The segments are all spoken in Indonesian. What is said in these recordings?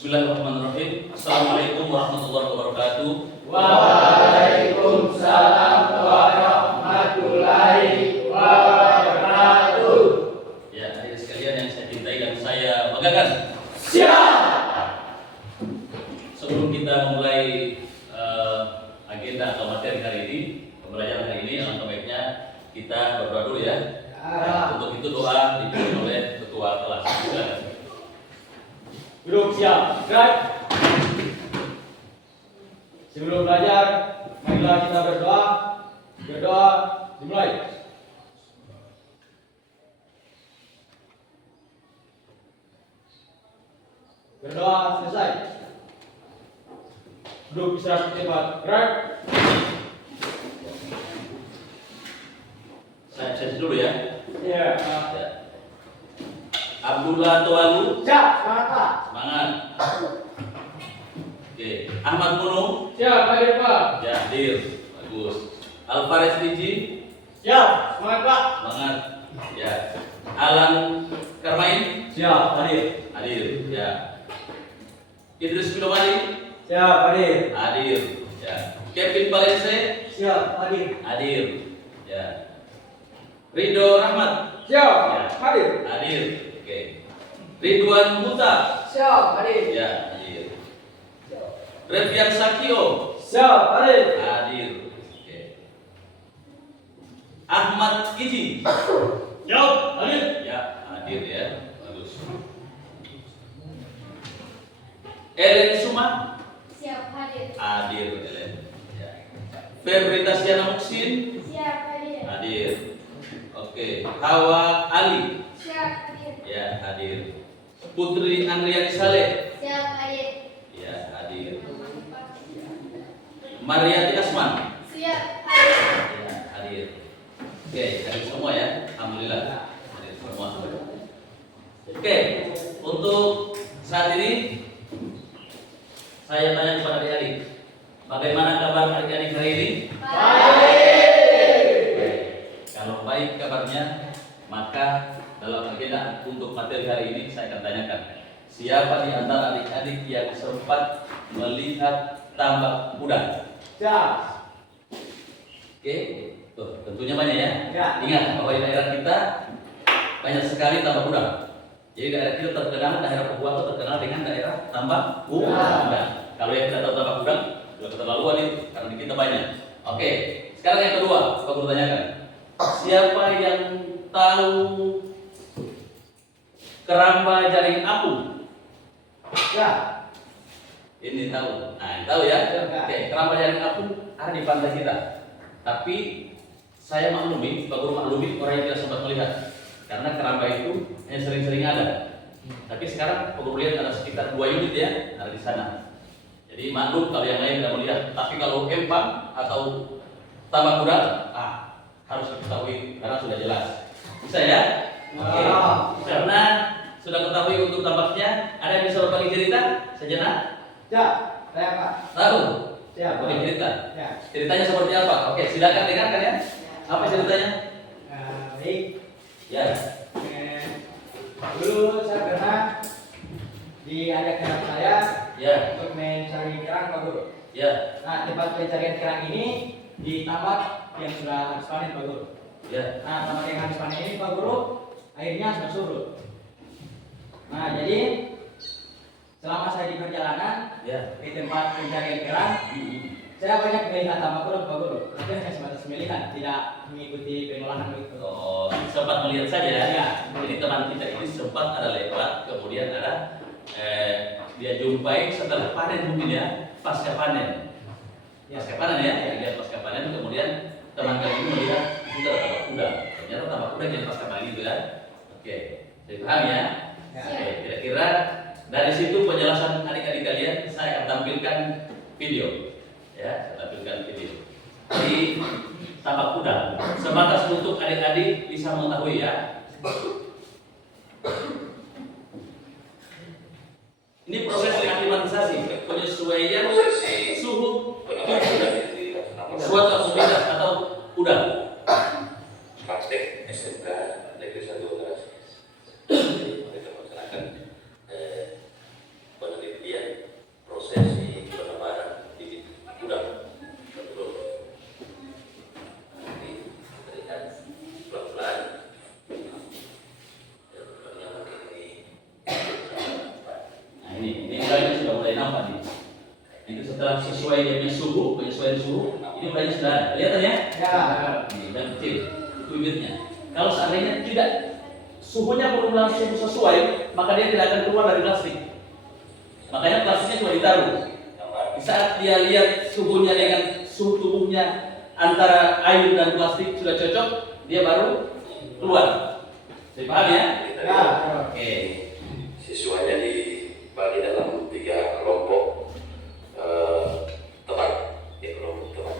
Bismillahirrahmanirrahim. Assalamualaikum warahmatullahi wabarakatuh. Waalaikumsalam warahmatullahi wabarakatuh. Ya, hadirin sekalian yang saya cintai dan saya banggakan. Siap. Sebelum kita memulai agenda atau materi hari ini, pembelajaran hari ini, alangkah baiknya kita berdoa dulu ya. Untuk itu doa dipimpin oleh ketua kelas. Silakan. Duduk siap. Gerak. Sebelum belajar, marilah kita berdoa. Berdoa dimulai. Berdoa selesai. Duduk istirahat cepat. Gerak. Saya dulu ya. Ya. Ya. Abdullah Tualu. Siap. Semangat Pak. Semangat. Oke. Ahmad Munung. Siap. Hadir Pak. Ya, hadir. Bagus. Alvarez Diji. Siap. Semangat Pak. Semangat. Ya. Alan Karmain. Siap. Hadir. Hadir. Ya. Idris Pilomani. Siap. Hadir. Hadir. Ya. Kevin Valencia. Siap. Hadir. Hadir. Ya. Ridho Rahmat. Siap. Ya. Hadir. Hadir. Oke. Ridwan Muta. Siap. Hadir. Ya, hadir. Revian Sakio. Siap. Hadir. Hadir. Oke. Ahmad Iji. Siap. Hadir. Ya, hadir ya. Bagus. Ellen Suma. Siap hadir. Hadir Ellen. Ya. Febri Tasyana Muksin. Siap hadir. Hadir. Oke. Hawa Ali. Siap hadir. Ya, hadir. Putri Andriani Saleh. Siap hadir. Ya, hadir. Mariati Asman. Siap hadir. Ya, hadir. Oke, hadir semua ya. Alhamdulillah. Hadir semua. Oke, untuk saat ini saya tanya kepada adik-adik, bagaimana kabar adik-adik hari ini? Baik. Kalau baik kabarnya, maka dalam agenda untuk materi hari ini saya akan tanyakan, siapa di antara adik-adik yang sempat melihat tambak udang? Siap. Oke, tuh tentunya banyak ya. Ya. Ingat bahwa di daerah kita banyak sekali tambak udang. Jadi daerah kita terkenal, daerah Papua itu terkenal dengan daerah tambak udang. Kalau yang tidak tahu tambak udang, sudah keterlaluan itu, karena di kita banyak. Oke, sekarang yang kedua, aku bertanyakan, siapa yang tahu keramba jaring apung? Ya. Ini tahu. Nah, ini tahu ya. Oke, keramba jaring apung ada di pantai kita. Tapi saya maklumi, Pak Guru maklumi orang yang tidak sempat melihat. Karena keramba itu hanya sering-sering ada. Tapi sekarang Pak Guru lihat ada sekitar 2 unit ya, ada di sana. Jadi maklum kalau yang lain tidak melihat. Tapi kalau empang atau tambak udang, harus diketahui karena sudah jelas. Bisa ya? Oke. Karena sudah ketahui untuk tambaknya, ada yang bisa berbagi cerita sejenak? Siap. Saya Pak. Tahu? Siap. Boleh cerita. Ya. Ceritanya seperti apa? Oke, silakan dengarkan ya. Apa ceritanya? Baik. Ya. Dulu saya pernah diajak dengan saya Ya. untuk mencari kerang Pak Guru. Ya. Nah, tempat pencarian kerang ini di tambak yang sudah habis panen Pak Guru. Ya. Nah, tambak yang habis panen ini Pak Guru, airnya sudah surut. Nah, jadi selama saya di perjalanan Ya. di tempat pencarian kerang, saya banyak melihat tambak udang Pak Guru. Tapi hanya sebatas melihat, tidak mengikuti pengolahan begitu. Oh, sempat melihat saja ya. Ya. Jadi teman kita ini sempat ada lewat, kemudian ada dia jumpai setelah panen mungkin ya, pasca panen. Pasca panen ya, dia pasca panen kemudian teman kali ini melihat sudah tambak udang. Ternyata tambak udang yang pasca panen itu ya. Oke, saya paham ya. Ya. Oke, kira-kira dari situ penjelasan adik-adik kalian saya akan tampilkan video. Ya, saya tampilkan video. Jadi tambak udang sebatas untuk adik-adik bisa mengetahui ya. Ini proses aklimatisasi, penyesuaian suhu tubuh suatu aktivitas atau udang. Praktek SMK Negeri 1 Operasi. Kita melaksanakan penelitian adalah sesuai dengan suhu, penyesuaian suhu. Ini udangnya sudah ada. Kelihatan ya? Ya. Nih, dan kecil. Itu bibitnya. Kalau seandainya tidak suhunya belum langsung sesuai, maka dia tidak akan keluar dari plastik. Makanya plastiknya cuma ditaruh. Di saat dia lihat suhunya dengan suhu tubuhnya antara air dan plastik sudah cocok, dia baru keluar. Saya paham ya? Ya. Oke. Siswanya dibagi dalam 3 kelompok teman, ya kelompok teman.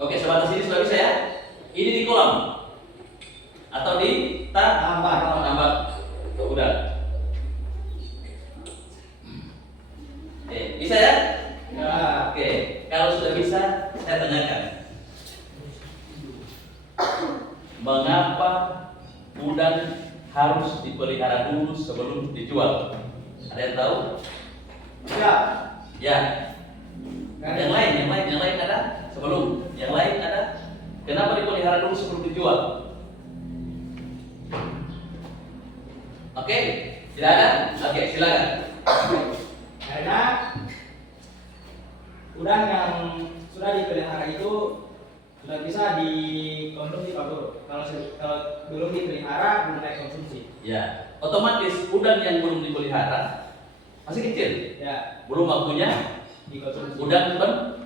Oke, sebatas ini sudah bisa ya? Ini di kolam atau di Tambah. tambah. Udah. Oke, bisa ya? Ya. Oke, kalau sudah bisa, saya tanyakan. Mengapa udang harus dipelihara dulu sebelum dijual? Ada yang tahu? Ya. Ya. Yang lain ada? Sebelum yang lain ada? Kenapa dipelihara dulu sebelum dijual? Oke, tidak ada? Oke, silakan. Karena udang yang sudah dipelihara itu sudah bisa dikonsumsi Pak Guru. Kalau belum dipelihara belum layak konsumsi. Ya, otomatis udang yang belum dipelihara masih kecil, Ya, belum waktunya dikonsumsi. udang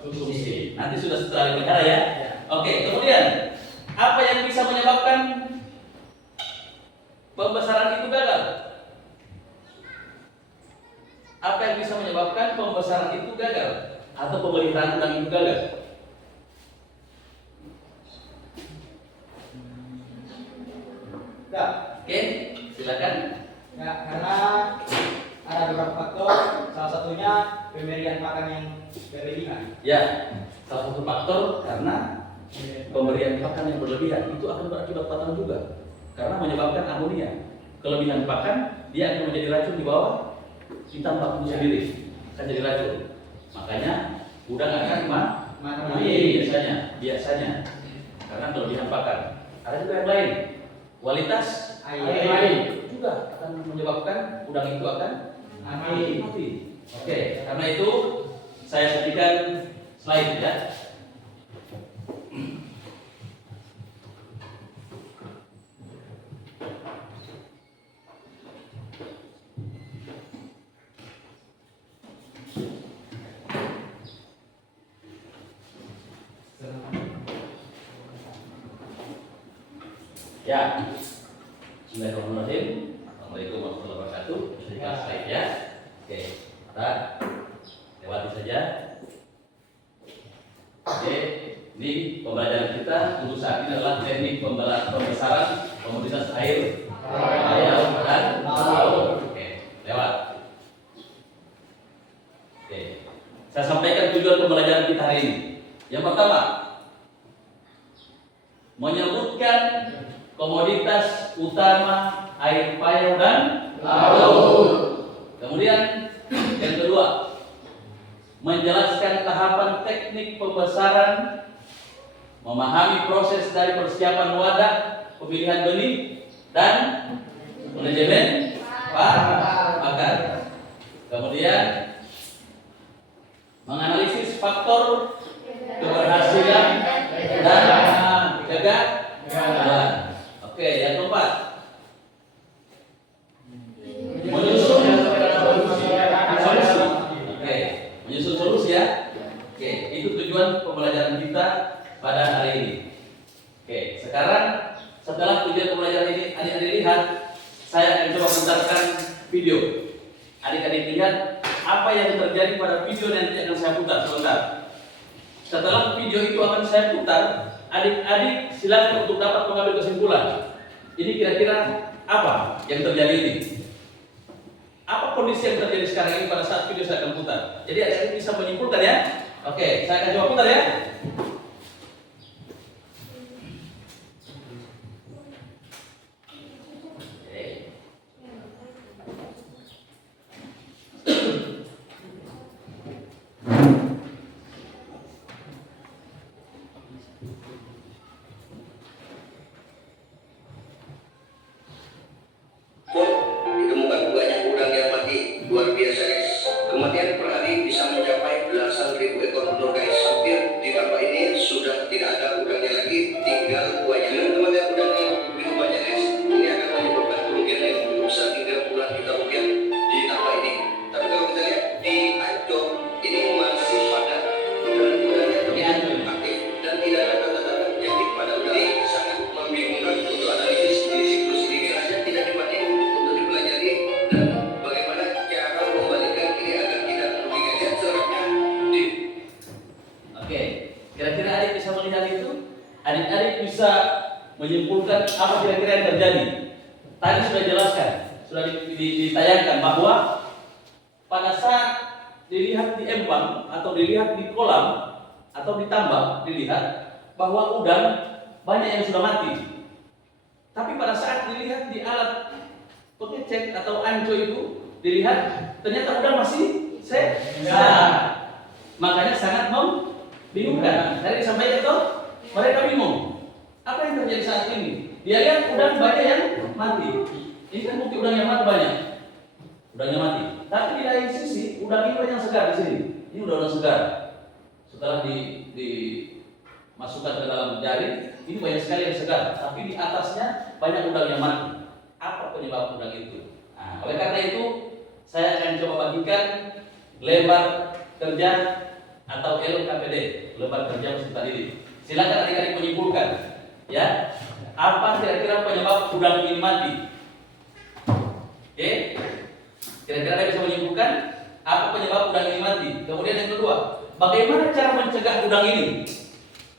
konsumsi. Nanti sudah setelah dipelihara ya. Ya. Oke, kemudian apa yang bisa menyebabkan pembesaran itu gagal? Apa yang bisa menyebabkan pembesaran itu gagal atau pemeliharaan udang itu gagal? Ya. Oke, silakan. Ya, karena ada beberapa faktor, salah satunya pemberian pakan yang berlebihan. Ya, salah satu faktor karena pemberian pakan yang berlebihan itu akan berakibat fatal juga karena menyebabkan amonia. Kelebihan pakan dia akan menjadi racun di bawah hitam pakan sendiri, akan jadi racun. Makanya udang akan mati biasanya karena kelebihan pakan. Ada juga yang lain, kualitas air juga akan menyebabkan udang itu akan mati. Oke, karena itu saya sediakan slide ya. Ya, Bismillahirrahmanirrahim. Assalamualaikum warahmatullahi wabarakatuh. Sediakan slide ya. Oke, kita lewati saja. Oke, ini pembelajaran kita untuk saat ini adalah teknik pembesaran komoditas air, ayam dan laut. Oke, lewat. Oke, saya sampaikan tujuan pembelajaran kita hari ini. Yang pertama, menyebutkan komoditas utama air payau dan laut. Kemudian yang kedua, menjelaskan tahapan teknik pembesaran, memahami proses dari persiapan wadah, pemilihan benih, dan manajemen pakan. Kemudian menganalisis faktor keberhasilan dan kegagalan. Oke, yang keempat, menyusun solusi. Oke, menyusun solusi ya. Oke, itu tujuan pembelajaran kita pada hari ini. Oke, sekarang setelah tujuan pembelajaran ini adik-adik lihat, saya akan coba putarkan video. Adik-adik lihat apa yang terjadi pada video nanti akan saya putar sebentar. Setelah video itu akan saya putar, adik-adik silakan untuk dapat mengambil kesimpulan. Ini kira-kira apa yang terjadi ini? Apa kondisi yang terjadi sekarang ini pada saat video saya akan putar? Jadi adik-adik bisa menyimpulkan ya. Oke, saya akan coba putar ya. Ditemukan banyak udang yang mati, luar biasa guys. Kematian per hari bisa apa kira-kira yang terjadi? Tadi sudah jelaskan, sudah ditayangkan bahwa pada saat dilihat di empang atau dilihat di kolam atau di tambak, dilihat bahwa udang banyak yang sudah mati. Tapi pada saat dilihat di alat pengecek atau anco itu, dilihat ternyata udang masih sehat. Makanya sangat membingungkan. Tadi disampaikan toh, mereka bingung. Apa yang terjadi saat ini? Dia lihat udang banyak yang mati. Ini kan bukti udang yang mati banyak. Udangnya mati. Tapi di lain sisi, udang ini banyak yang segar di sini. Ini udang segar. Setelah dimasukkan ke dalam jaring, ini banyak sekali yang segar. Tapi di atasnya banyak udang yang mati. Apa penyebab udang itu? Nah, oleh karena itu, saya akan coba bagikan lembar kerja atau LKPD, lembar kerja peserta didik. Silakan adik-adik menyimpulkan, ya, apa kira-kira penyebab udang ini mati? Oke, kira-kira ada bisa menyimpulkan apa penyebab udang ini mati? Kemudian yang kedua, bagaimana cara mencegah udang ini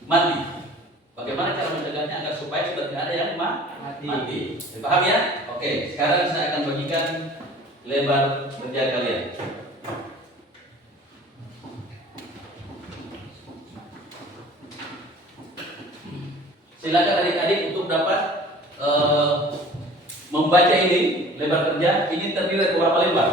mati? Bagaimana cara mencegahnya agar supaya sudah tidak ada yang mati? Paham ya? Oke, sekarang saya akan bagikan lembar kerja kalian. Silakan adik-adik untuk dapat membaca ini lembar kerja. Ini terdiri dari beberapa lembar.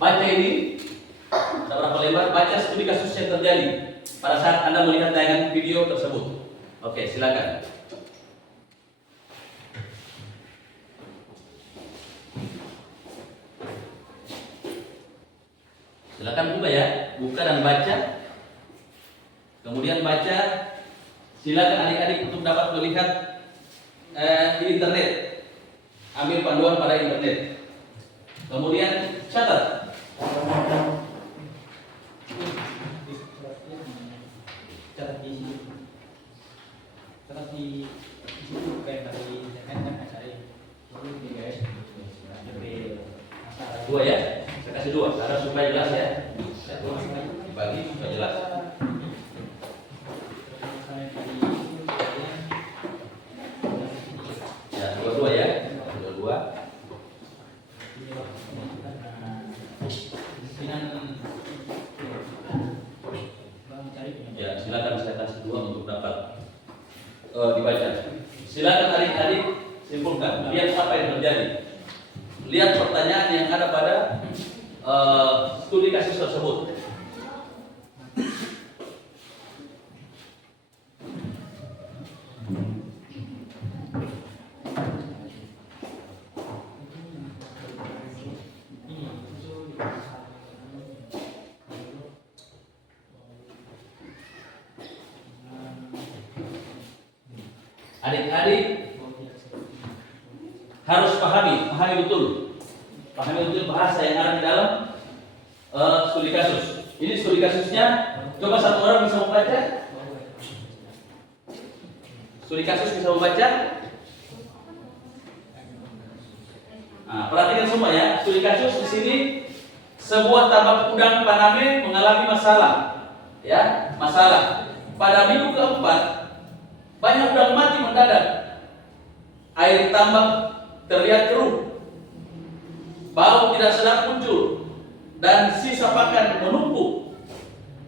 Baca ini ada berapa lembar? Baca studi kasus yang terjadi pada saat Anda melihat tayangan video tersebut. Oke, silakan. Silakan buka ya, buka dan baca. Kemudian baca. Silakan adik-adik untuk dapat melihat di internet. Ambil panduan pada internet. Kemudian catat. Catat di situ. Catat di situ kayak dari internet kan cari. Ini guys. Dua ya. Saya kasih dua karena supaya jelas ya. Dibagi supaya jelas. Dua-dua ya. Dua-dua. Ya, silakan saya kasih dua untuk dapat dibaca. Silakan adik-adik simpulkan. Lihat apa yang terjadi. Lihat pertanyaan yang ada pada studi kasus tersebut. Adik-adik harus pahami betul bahasa yang ada di dalam studi kasus. Ini studi kasusnya. Coba satu orang bisa membaca. Studi kasus bisa membaca. Nah, perhatikan semua ya. Studi kasus di sini sebuah tambak udang Paname mengalami masalah. Ya, masalah. Pada minggu keempat banyak udang mati mendadak. Air tambak terlihat keruh. Bau tidak sedap muncul dan sisa pakan menumpuk.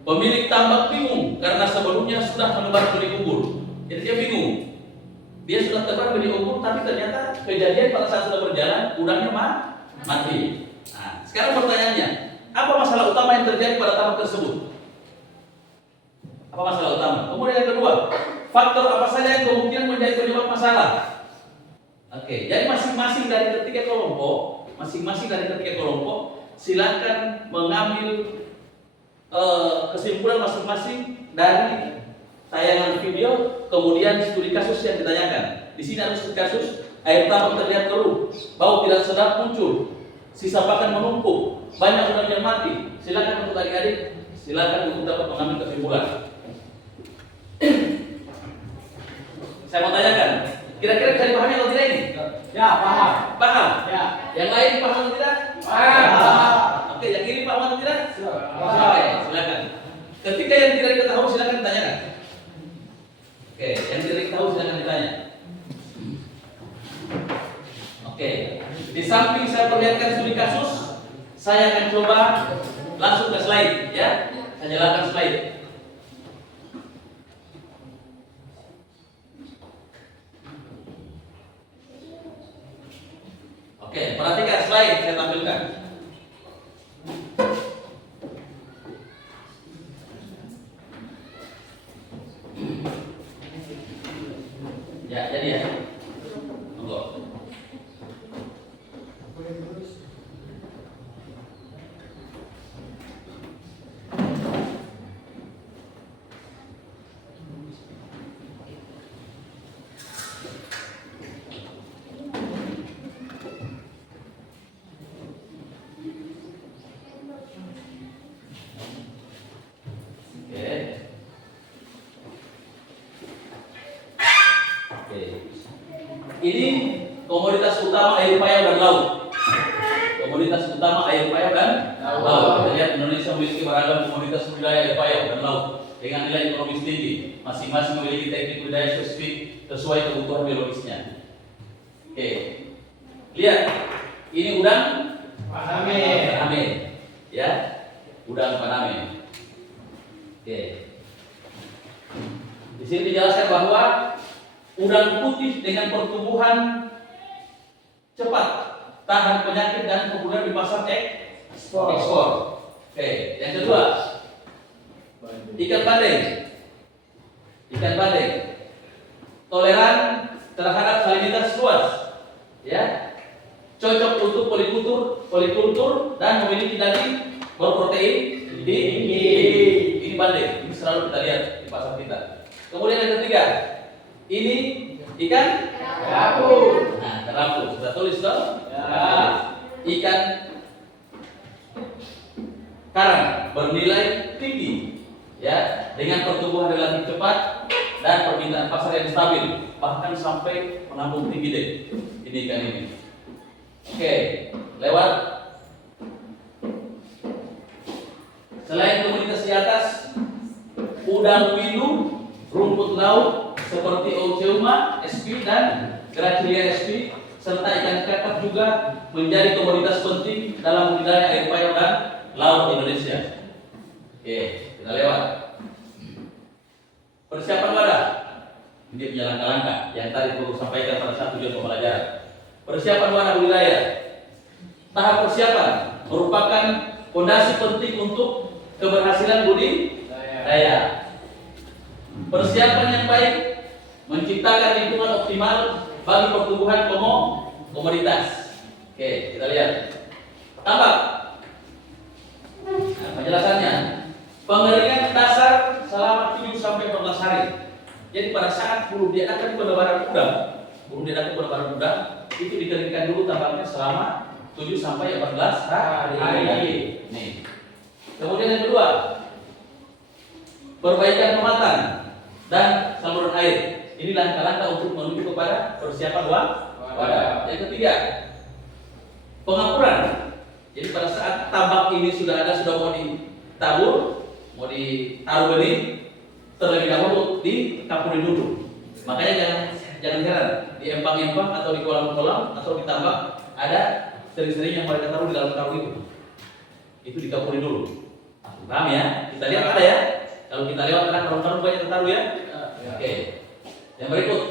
Pemilik tambak bingung karena sebelumnya sudah menebar benih umbul. Jadi dia bingung. Dia sudah tebar benih umbul tapi ternyata kejadian pada saat sudah berjalan udangnya mati. Nah, sekarang pertanyaannya, apa masalah utama yang terjadi pada tambak tersebut? Apa masalah utama? Kemudian yang kedua, faktor apa saja yang kemungkinan menjadi penyebab masalah? Oke, jadi masing-masing dari ketiga kelompok, silakan mengambil kesimpulan masing-masing dari tayangan video, kemudian studi kasus yang ditanyakan. Di sini ada studi kasus, air tambak terlihat keruh, bau tidak sedap muncul, sisa pakan menumpuk, banyak udang yang mati. Silakan untuk adik-adik, silakan untuk dapat mengambil kesimpulan. Saya mau tanyakan, kira-kira bisa dipahami atau tidak ini? Ya, paham. Paham? Ya. Yang lain paham atau tidak? Paham. Oke, yang ini paham atau tidak? Paham. Oke, silakan. Ketika yang tidak diketahui silakan ditanyakan. Oke, yang tidak diketahui silakan ditanya. Oke. Di samping saya perlihatkan studi kasus, saya akan coba langsung ke slide ya. Saya nyalakan slide. Oke, perhatikan slide saya tampilkan. Ya, jadi ya. Monggo. Oke. Oke. Ini komoditas utama air payau dan laut. Komoditas utama air payau dan laut. Kita lihat Indonesia memiliki beragam komoditas budidaya air payau dan laut dengan nilai ekonomis tinggi. Masing-masing memiliki teknik budidaya spesifik sesuai kebutuhan biologisnya. Oke. Lihat. Ini udang Paname. Ya. Udang Paname. Oke. Di sini dijelaskan bahwa udang putih dengan pertumbuhan cepat, tahan penyakit dan populer di pasar ekspor. Oke, yang kedua, ikan bandeng. Ikan bandeng toleran terhadap salinitas luas, ya, cocok untuk polikultur dan memiliki daging berprotein tinggi. Ini bandeng, ini selalu kita lihat di pasar kita. Kemudian yang ketiga, ini ikan kerapu. Nah, kerapu sudah tulis dong? Ya. Ikan karang bernilai tinggi, ya, dengan pertumbuhan relatif cepat dan permintaan pasar yang stabil, bahkan sampai menambung tinggi deh. Ini ikan ini. Oke, lewat. Selain komoditas di atas, udang windu, rumput laut seperti Oceuma sp dan Gracilia sp serta ikan kakap juga menjadi komoditas penting dalam budidaya air payau dan laut Indonesia. Oke, kita lewat. Persiapan wadah. Ini punya langkah-langkah yang tadi perlu sampaikan pada saat tujuan pembelajaran. Persiapan wadah budidaya. Tahap persiapan merupakan fondasi penting untuk keberhasilan budidaya. Persiapan yang baik menciptakan lingkungan optimal bagi pertumbuhan komoditas. Oke, kita lihat. Tambak. Nah, penjelasannya, pengeringan dasar selama 7 sampai 14 hari. Jadi pada saat belum diadakan penebaran udang, itu dikeringkan dulu tambaknya selama 7 sampai 14 hari. Nih. Kemudian yang kedua, perbaikan pematang dan saluran air. Ini langkah-langkah untuk menuju kepada persiapan wadah. Yang ketiga, pengapuran. Jadi pada saat tambak ini sudah mau ditabur, mau ditaruh benih, terlebih dahulu dikapuri dulu. Makanya jangan heran di empang-empang atau di kolam-kolam atau di tambak ada sering-sering yang mereka taruh di dalam karung itu. Itu dikapuri dulu. Paham ya? Kita lihat ada ya. Kalau kita lewat ada karung-karung banyak tertaruh ya. Oke. Yang berikut,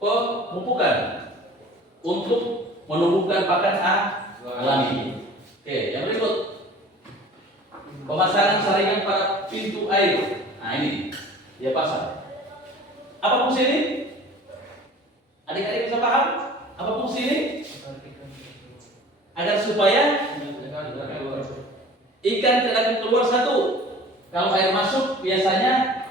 pemupukan untuk menumbuhkan pakan alami. Oke, yang berikut, pemasangan saringan pada pintu air. Nah ini dia pasang. Apa fungsi ini? Adik-adik bisa paham? Apa fungsi ini? Agar supaya ikan tidak akan keluar satu. Kalau air masuk biasanya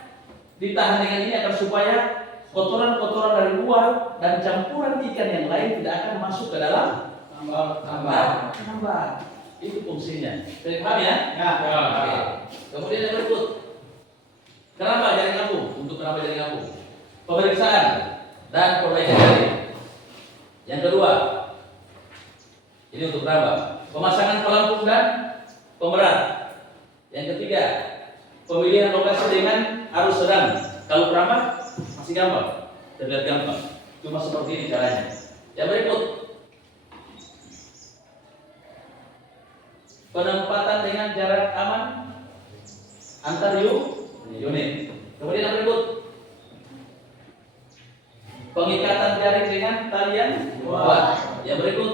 ditahan dengan ini agar supaya kotoran-kotoran dari luar dan campuran ikan yang lain tidak akan masuk ke dalam tambak. Itu fungsinya. Jadi paham ya? Ya. Oke. Kemudian yang berikut, keramba jaring apung. Untuk keramba jaring apung, pemeriksaan dan perbaikan jaring. Yang kedua, ini untuk keramba, pemasangan pelampung dan pemerat. Yang ketiga, pemilihan lokasi dengan arus sedang. Kalau keramba masih gampang. terlihat gampang. Cuma seperti ini caranya. Yang berikut, penempatan dengan jarak aman antar unit. Kemudian yang berikut, pengikatan jaring dengan talian kuat. Yang berikut,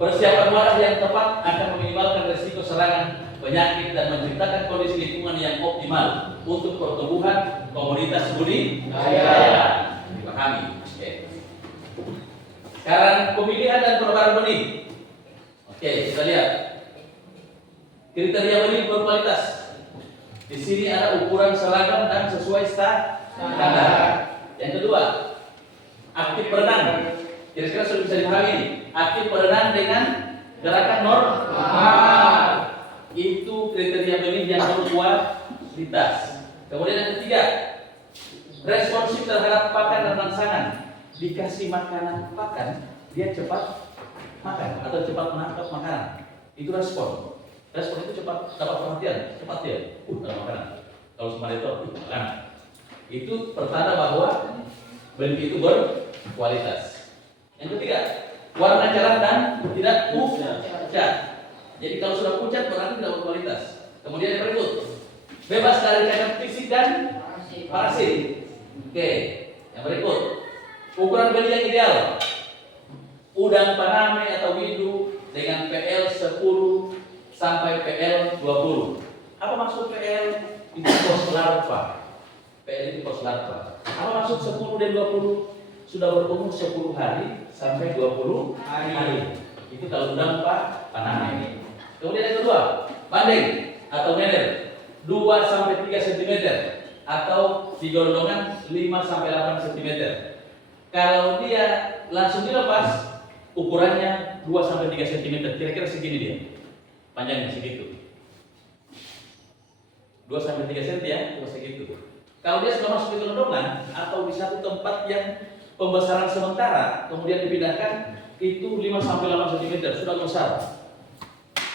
persiapan wadah yang tepat akan meminimalkan risiko serangan penyakit dan menciptakan kondisi lingkungan yang optimal untuk pertumbuhan komunitas budidaya. Dipahami? Oke. Sekarang pemilihan dan penebaran benih. Oke, kita lihat. Kriteria benih berkualitas. Di sini ada ukuran seragam dan sesuai standar. Yang kedua, aktif berenang. Kira-kira sudah bisa dipahami ini. Aktif berenang dengan gerakan normal. Itu kriteria benih yang berkualitas. Kemudian yang ketiga, responsif terhadap pakan dan rangsangan. Dikasih makanan pakan, dia cepat makan atau cepat menangkap makanan. Itu respon. Respon itu cepat dapat perhatian, cepat dia. Dalam makanan. Kalau semua itu makanan. Itu pertanda bahwa benih itu berkualitas. Yang ketiga, warna cerah dan tidak pucat. Jadi kalau sudah pucat berarti tidak berkualitas. Kemudian yang berikut, bebas dari cacat fisik dan parasit. Oke, yang berikut, ukuran benih yang ideal, udang paname atau widu dengan PL 10 sampai PL 20. Apa maksud PL? Itu pos larva. PL itu pos larva. Apa maksud 10 dan 20? Sudah berumur 10 hari sampai 20 hari. Itu kalau udang paname. Kemudian yang kedua, bandeng atau meler 2 sampai 3 cm atau di gondongan 5 sampai 8 cm. Kalau dia langsung dilepas, ukurannya 2 sampai 3 cm, kira-kira segini dia. Panjangnya segitu. 2 sampai 3 cm ya, cuma segitu. Kalau dia sudah masuk di gondongan atau di satu tempat yang pembesaran sementara, kemudian dipindahkan, itu 5 sampai 8 cm sudah besar.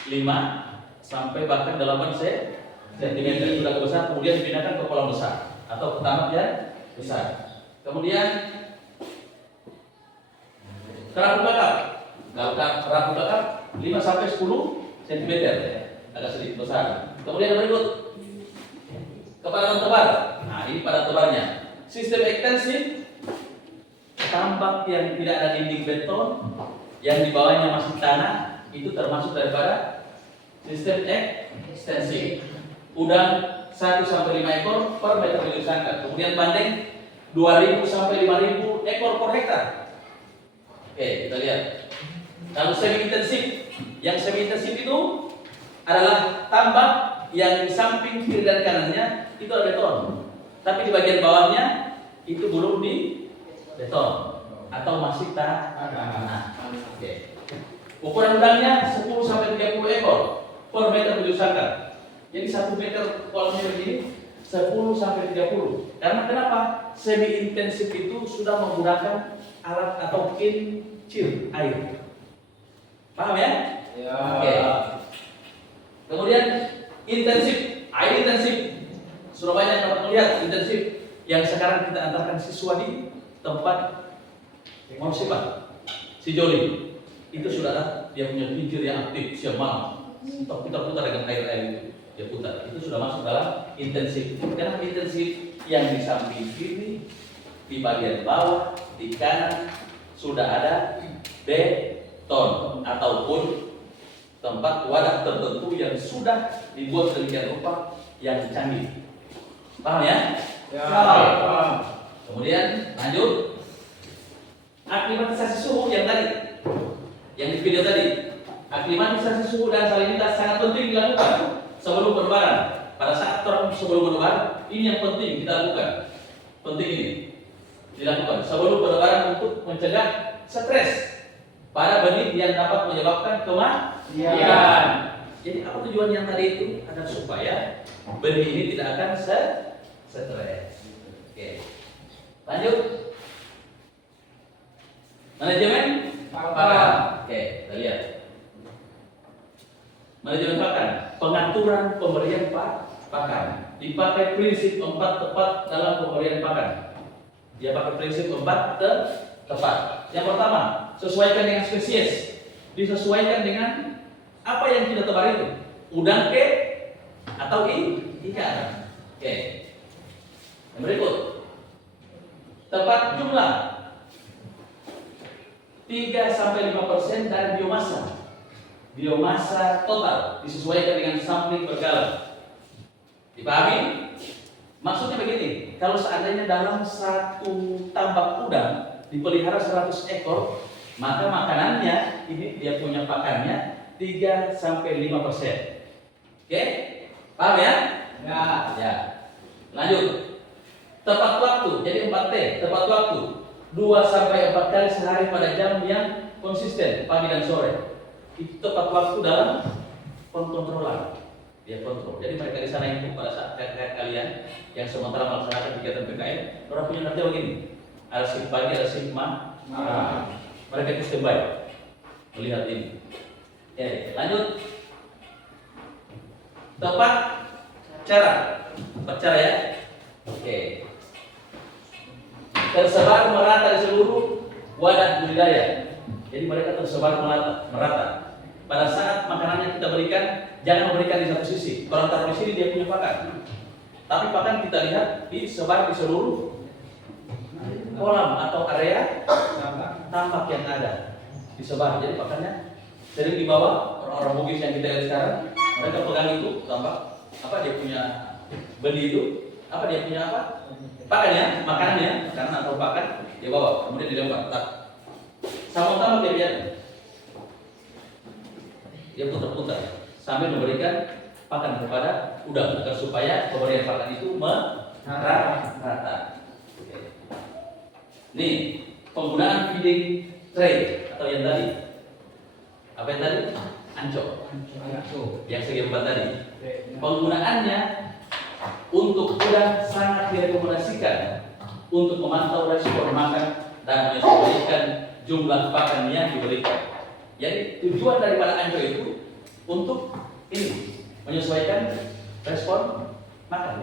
5 sampai bahkan 8 cm sudah besar, kemudian dipindahkan ke kolam besar atau ke tamak yang besar. Kemudian kerapu kakap. Kalau kerapu kakap 5 sampai 10 cm, agak sedikit besar. Kemudian yang berikut, kepadatan tebar. Nah, ini pada tebarnya. Sistem ekstensif, tambak yang tidak ada dinding beton, yang di bawahnya masih tanah, itu termasuk daripada sistem ekstensif. Udang 1 sampai 5 ekor per meter persegi sangkar. Kemudian bandeng 2.000 sampai 5.000 ekor per hektar. Oke, kita lihat. Kalau semi intensif, yang semi intensif itu adalah tambak yang di samping kiri dan kanannya itu ada beton, tapi di bagian bawahnya itu belum di beton atau masih tanah. Oke. Ukuran udangnya 10 sampai 30 ekor per meter persegi sangkar. Jadi 1 meter kolamnya begini 10 sampai 30. Karena kenapa? Semi intensif itu sudah menggunakan alat atau kincir air. Paham ya? Ya. Oke. Kemudian intensif, air intensif. Sudah banyak dapat melihat intensif yang sekarang kita antarkan siswa di tempat musibat. Si Joli itu sudah ada, dia punya kincir yang aktif siap malam. Kita putar dengan air itu, dia putar. Itu sudah masuk dalam intensif. Karena intensif yang di samping kiri, di bagian bawah, di kanan sudah ada beton ataupun tempat wadah tertentu yang sudah dibuat sedemikian rupa yang canggih. Paham ya? Ya. Paham. Kemudian lanjut. Aklimatisasi suhu yang tadi, yang di video tadi. Aklimatisasi suhu dan salinitas sangat penting dilakukan sebelum penebaran. Pada saat orang sebelum menebar, ini yang penting kita lakukan. Penting ini dilakukan sebelum penebaran untuk mencegah stres pada benih yang dapat menyebabkan kematian. Jadi apa tujuan yang tadi itu? Agar supaya benih ini tidak akan stres. Oke. Lanjut. Manajemen pakan. Oke, kita lihat. Manajemen pakan, pengaturan pemberian pakan. dipakai prinsip 4 tepat dalam pemberian pakan. Dia pakai prinsip 4 tepat. Yang pertama, sesuaikan dengan spesies. Disesuaikan dengan apa yang kita tebar itu. Udang ke atau ikan. Oke. Yang berikut. Tepat jumlah 3-5% dari biomasa. Biomasa total disesuaikan dengan sampling berkala. Dipahami? Maksudnya begini, kalau seandainya dalam satu tambak udang dipelihara 100 ekor, maka makanannya ini dia punya pakannya 3-5%. Oke? Paham ya? Ya. Ya. Lanjut. Tepat waktu, jadi 4T, tepat waktu 2-4 kali sehari pada jam yang konsisten, pagi dan sore. Itu tepat waktu dalam pengontrolan. Dia kontrol. Jadi mereka di sana itu pada saat kalian yang sementara melaksanakan kegiatan PKM, orang punya kerja begini. Ada shift pagi, ada shift malam. Mereka itu standby melihat ini. Oke, lanjut. Tepat cara ya. Oke. Tersebar merata di seluruh wadah budidaya. Jadi mereka tersebar merata. Pada saat makanannya kita berikan, jangan memberikan di satu sisi. Kalau taruh di sini dia punya pakan. Tapi pakan kita lihat disebar di seluruh kolam atau area tambak yang ada. Disebar. Jadi pakannya sering dibawa orang-orang Bugis yang kita lihat sekarang. Mereka pegang itu tambak. Apa dia punya benih itu? Apa dia punya apa? Pakannya, makanannya, makanan atau pakan dia bawa, kemudian dilempar. Sama tambak dia biarkan. Dia putar-putar sambil memberikan pakan kepada udang agar supaya pemberian pakan itu merata. Nih, penggunaan feeding tray atau yang tadi. Apa yang tadi? Ancok. Yang segi 4 tadi. Penggunaannya untuk udang sangat direkomendasikan untuk memantau respon makan dan menyesuaikan jumlah pakan yang diberikan. Jadi tujuan daripada ancok itu untuk ini menyesuaikan respon makan.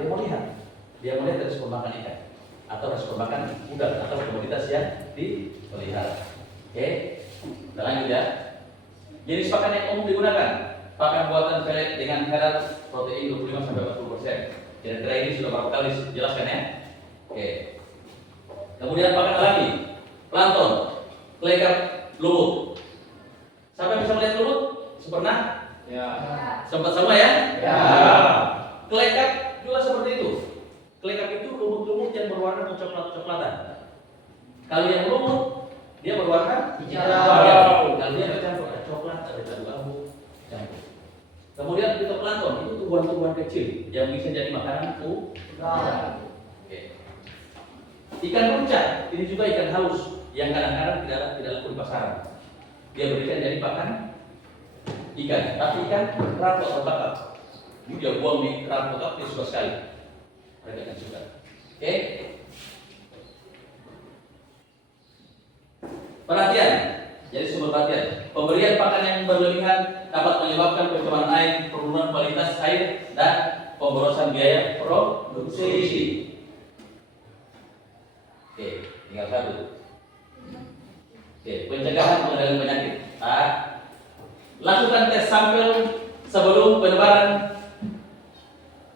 Dia melihat respon makan ikan atau respon makan udang atau komoditas yang dipelihara. Oke, kita lanjut ya. Jenis pakan yang umum digunakan, pakan buatan pelet dengan kadar protein 25-40%. Kira-kira ini sudah berapa kali dijelaskan ya? Oke. Kemudian pakan alami, plankton, kelekar lumut. Siapa yang bisa melihat lumut? Pernah? Ya. Sempat sama ya? Ya. Kelekar juga seperti itu. Kelekar itu lumut-lumut yang berwarna coklat-coklatan. Kalau yang lumut dia berwarna hijau. Kalau dia bercampur ada coklat, ada abu-abu, campur. Kemudian kita plankton itu tumbuhan-tumbuhan kecil yang bisa jadi makanan udang. Oke. Ikan runcak ini juga ikan halus yang kadang-kadang tidak laku di pasaran. Dia berikan jadi pakan ikan, tapi ikan kerapu atau bakar. Ini dia buang di kerapu bakar, dia suka sekali. Mereka akan suka. Oke. Perhatian, jadi sumber perhatian. Pemberian pakan yang berlebihan dapat menyebabkan pencemaran air, penurunan kualitas air, dan pemborosan biaya produksi. Oke, tinggal satu. Oke, pencegahan pengendalian penyakit. Lakukan tes sampel sebelum penebaran.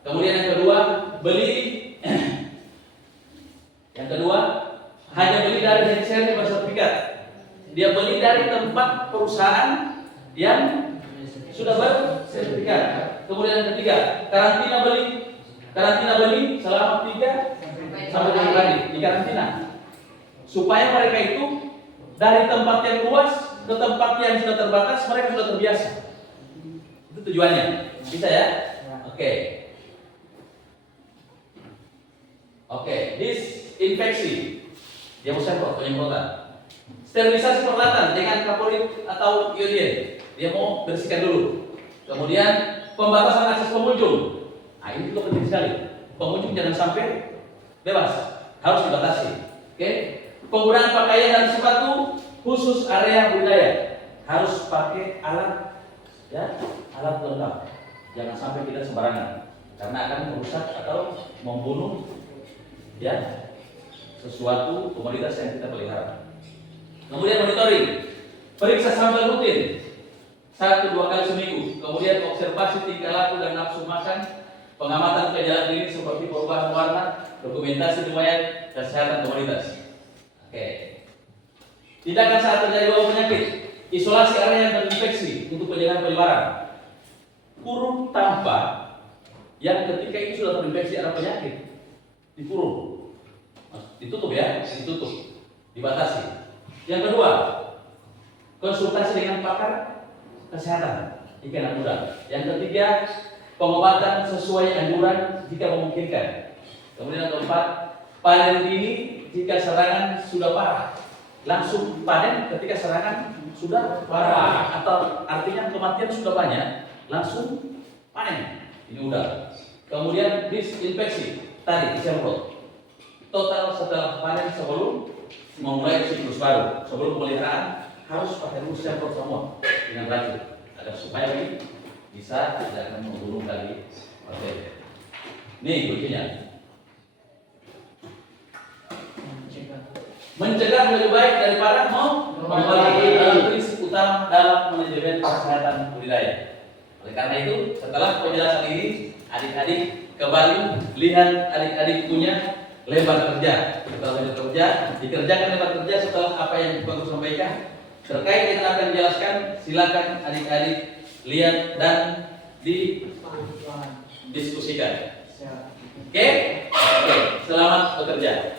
Kemudian yang kedua, hanya beli dari HCR bersertifikat. Dia beli dari tempat perusahaan yang sudah bersertifikat. Kemudian yang ketiga, karantina beli selama 3 sampai 5 hari di karantina. Supaya mereka itu dari tempat yang luas ke tempat yang sudah terbatas, mereka sudah terbiasa. Itu tujuannya. Bisa ya? Oke, disinfeksi. Dia mau semprot, penyemprotan. Sterilisasi peralatan dengan kaporit atau iodin. Dia mau bersihkan dulu. Kemudian pembatasan akses pengunjung. Nah, ini juga penting sekali. Pengunjung jangan sampai bebas, harus dibatasi. Oke? Penggunaan pakaian dan sepatu khusus area budidaya harus pakai alat lengkap. Jangan sampai kita sembarangan. karena akan merusak atau membunuh ya sesuatu komoditas yang kita pelihara. Kemudian monitoring, periksa sampel rutin 1-2 kali seminggu. Kemudian observasi tingkah laku dan nafsu makan, pengamatan gejala klinis seperti perubahan warna, dokumentasi riwayat kesehatan komoditas. Oke. Tindakan saat terjadi wabah penyakit, isolasi area yang terinfeksi untuk pencegahan penyebaran. Kurung tanpa yang ketika itu sudah terinfeksi area penyakit, dikurung, ditutup ya, ditutup, dibatasi. Yang kedua, konsultasi dengan pakar kesehatan jika anak muda. Yang ketiga, pengobatan sesuai anjuran jika memungkinkan. Kemudian yang keempat, panen dini jika serangan sudah parah. Langsung panen ketika serangan sudah parah, atau artinya kematian sudah banyak, langsung panen. Ini udah. Kemudian disinfeksi tadi disemprot. Total setelah panen sebelum memulai siklus baru, sebelum pemeliharaan harus pakai dulu semprot semua dengan racun agar supaya ini bisa tidak akan membunuh lagi bakteri. Nih kuncinya. Mencegah lebih baik daripada mengobati dalam prinsip utama dalam manajemen kesehatan budidaya. Oleh karena itu, setelah penjelasan ini, adik-adik kembali lihat adik-adik punya lembar kerja. Setelah lembar kerja, dikerjakan lembar kerja setelah apa yang Bapak sampaikan. Terkait dengan apa yang dijelaskan, silakan adik-adik lihat dan didiskusikan. Oke? Oke, selamat bekerja.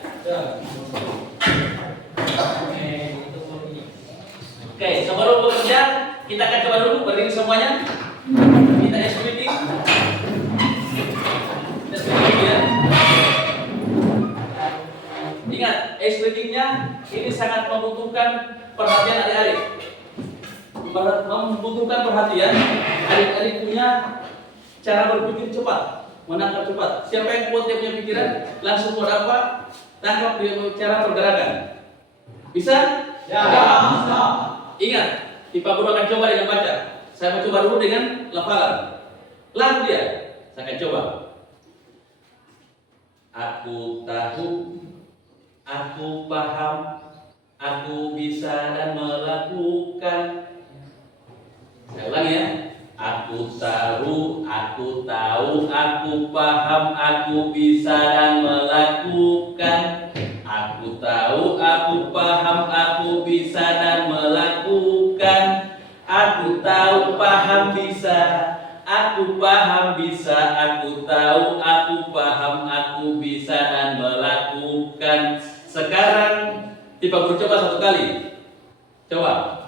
Oke, sebelum bekerja, kita akan coba dulu berdiri semuanya. Kita meeting. Ya. Ingat, meetingnya ini sangat membutuhkan perhatian adik-adik. Membutuhkan perhatian, adik-adik punya cara berpikir cepat, menangkap cepat. Siapa yang kuat dia punya pikiran, langsung buat apa? Tangkap dia cara pergerakan. Bisa? Ya. Ingat, Pak Guru akan coba dengan baca. Saya mau coba dulu dengan lafalan. Lalu dia, saya akan coba. Aku tahu, aku paham, aku bisa dan melakukan. Saya ulangi ya. Aku tahu, aku paham, aku bisa dan melakukan. Aku tahu, aku paham, aku bisa dan melakukan. Aku tahu, paham, bisa. Aku paham, bisa. Aku tahu, aku paham, aku bisa dan melakukan. Sekarang Pak Guru coba satu kali. Coba.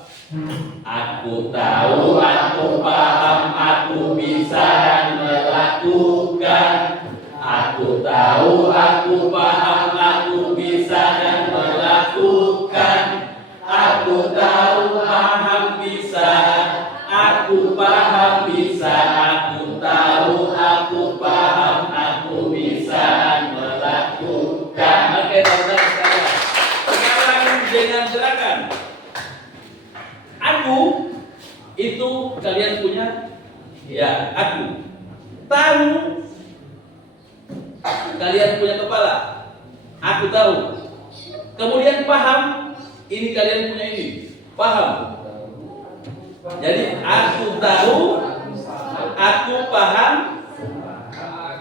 Aku tahu, aku paham, aku bisa dan melakukan. Aku tahu, aku paham, aku bisa dan melakukan. Aku tahu, paham, bisa. Aku paham, bisa. Aku tahu, aku paham, aku bisa dan melakukan. Oke, teman-teman sekalian. Sekarang dengan gerakan. Aku itu kalian punya, ya aku. Tahu kalian punya kepala. Aku tahu. Kemudian paham, ini kalian punya ini. Paham. Jadi aku tahu, aku paham,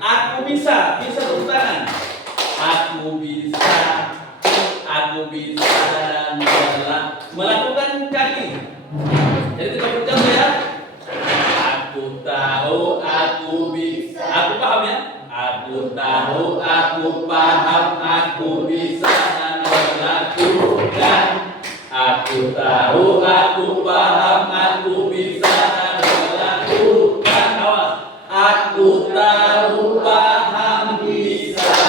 aku bisa. Bisa tepuk tangan. Aku bisa dan melakukan kaki. Jadi kita bercontoh ya. Aku tahu, aku bisa. Aku paham ya. Aku tahu, aku paham, aku bisa dan melakukan. Aku tahu, aku paham, aku bisa dan melakukan. Awas. Aku tahu, paham, bisa.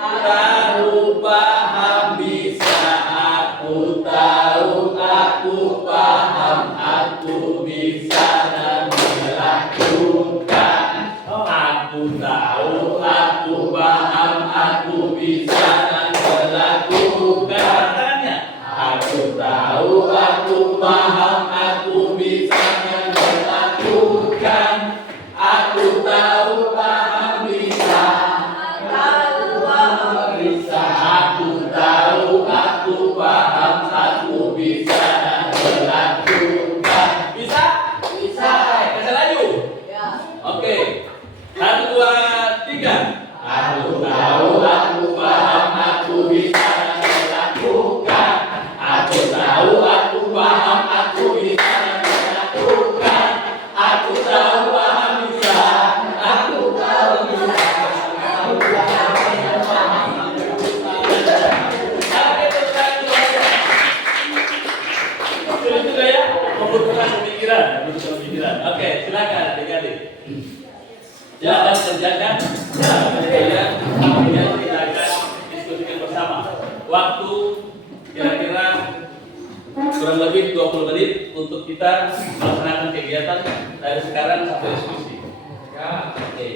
Tahu, paham, bisa. Aku tahu, aku paham, aku bisa dan melakukan. Aku tahu, aku paham, aku bisa dan melakukan. Aku tahu, aku paham, aku bisa Tiga. Aku tahu, aku paham, aku bisa melakukan. Aku tahu, aku paham, aku bisa melakukan. Aku tahu, paham, bisa. Aku tahu, bisa. Aku paham, sulit juga ya, membutuhkan pemikiran. Oke, silakan adik-adik. Silakan kerjakan. Kemudian kita akan diskusikan bersama. Waktu kira-kira kurang lebih 20 menit untuk kita melaksanakan kegiatan dari sekarang sampai diskusi. Ya, oke.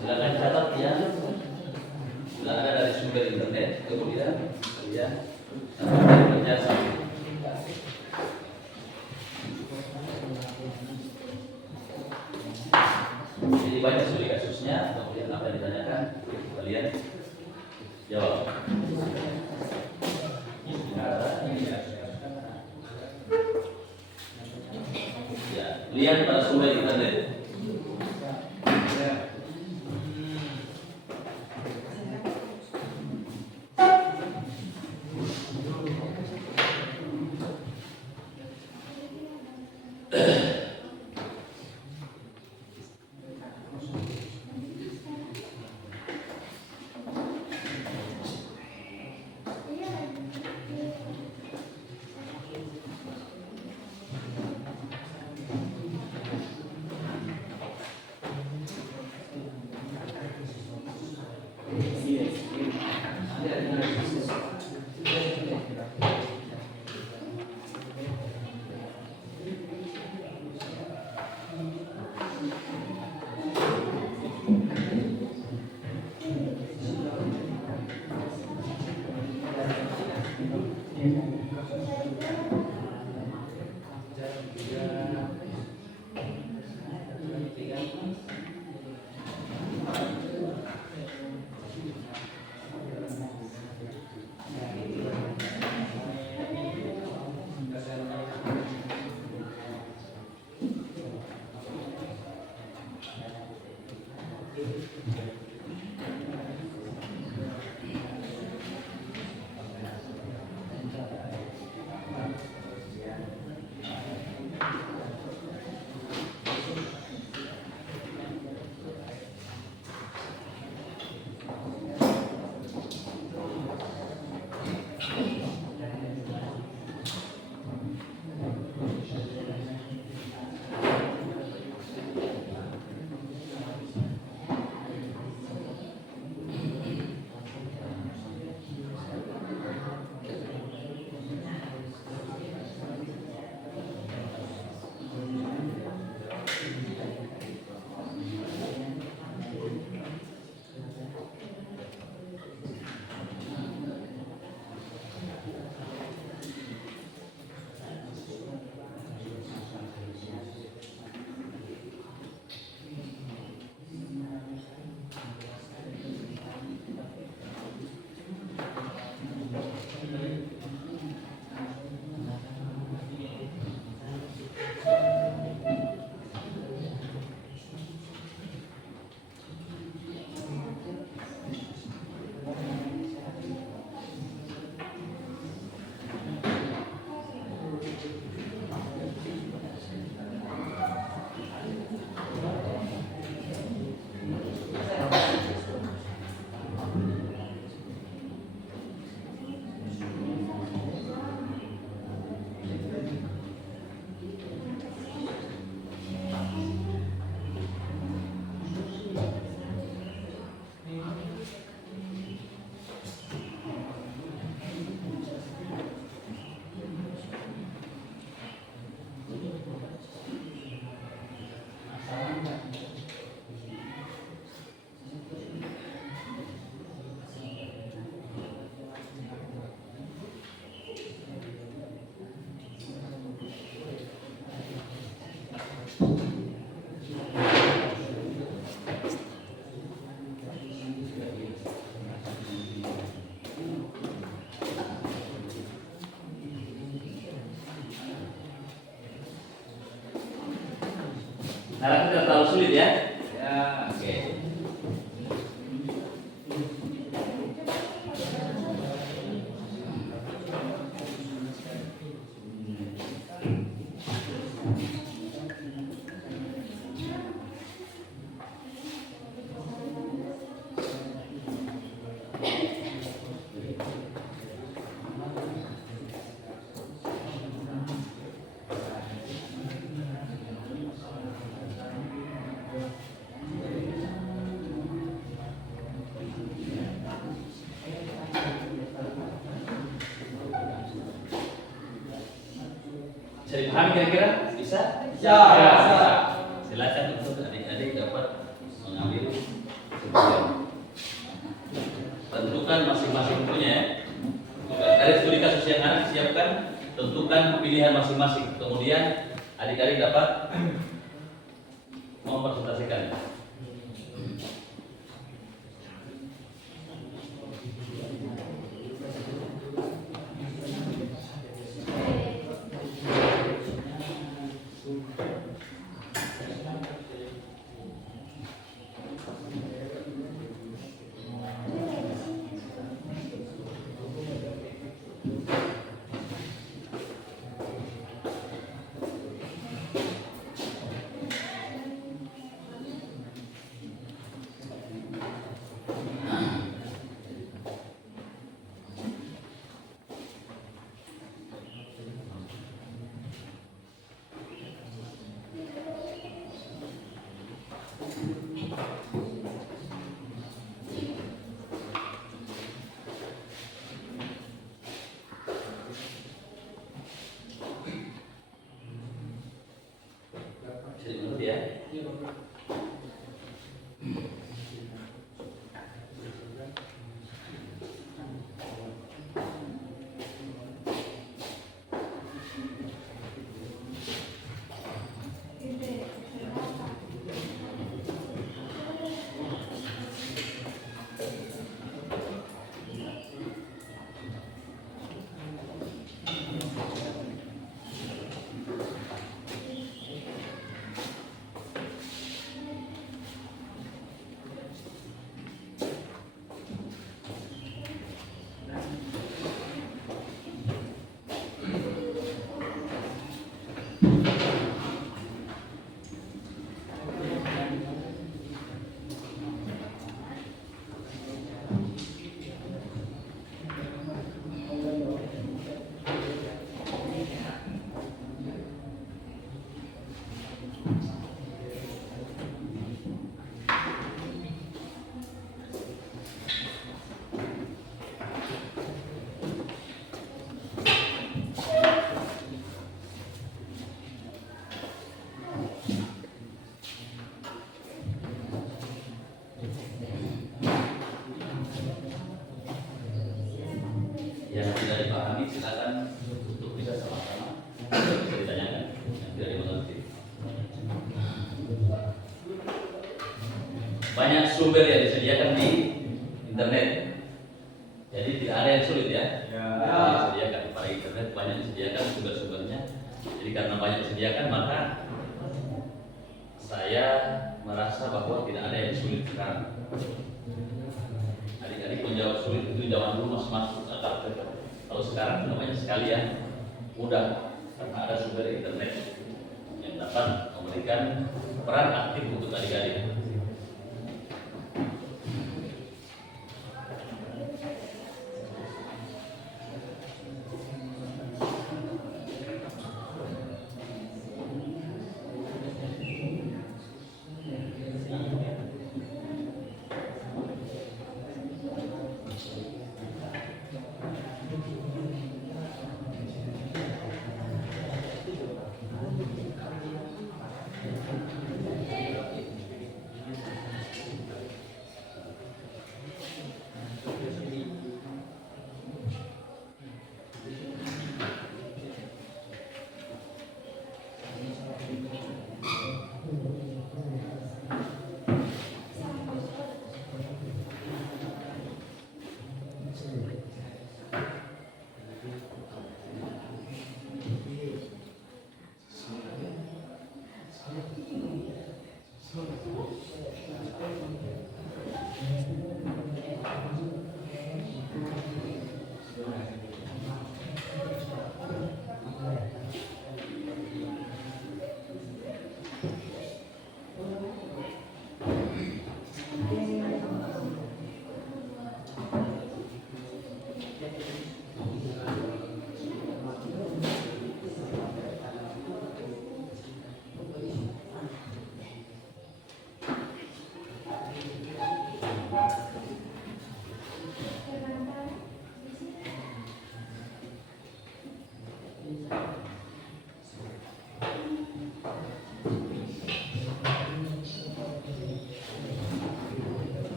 Silakan catat ya. Sudah ada dari sumber internet, kemudian kalian kerja sama. Jadi banyak studi kasusnya, kemudian apa yang ditanyakan kalian jawab. Ya, lihat pada sumber internet. Harapnya tidak terlalu sulit ya. Ya. Oke. Bisa dipahami kira-kira? Bisa? Ya, bisa. Silakan untuk adik-adik dapat mengambil kemudian tentukan masing-masing punya ya. Dari studi kasus yang ada siapkan, tentukan pilihan masing-masing. Kemudian adik-adik dapat mempresentasikan. banyak sumber yang disediakan di internet. Jadi tidak ada yang sulit ya. Disediakan pada internet, banyak disediakan sumber-sumbernya. Jadi karena banyak disediakan, maka saya merasa bahwa tidak ada yang sulit sekarang. Adik-adik menjawab sulit itu zaman dulu masuk akal. Kalau sekarang sudah banyak sekali ya, mudah karena ada sumber internet yang dapat memberikan peran aktif untuk adik-adik.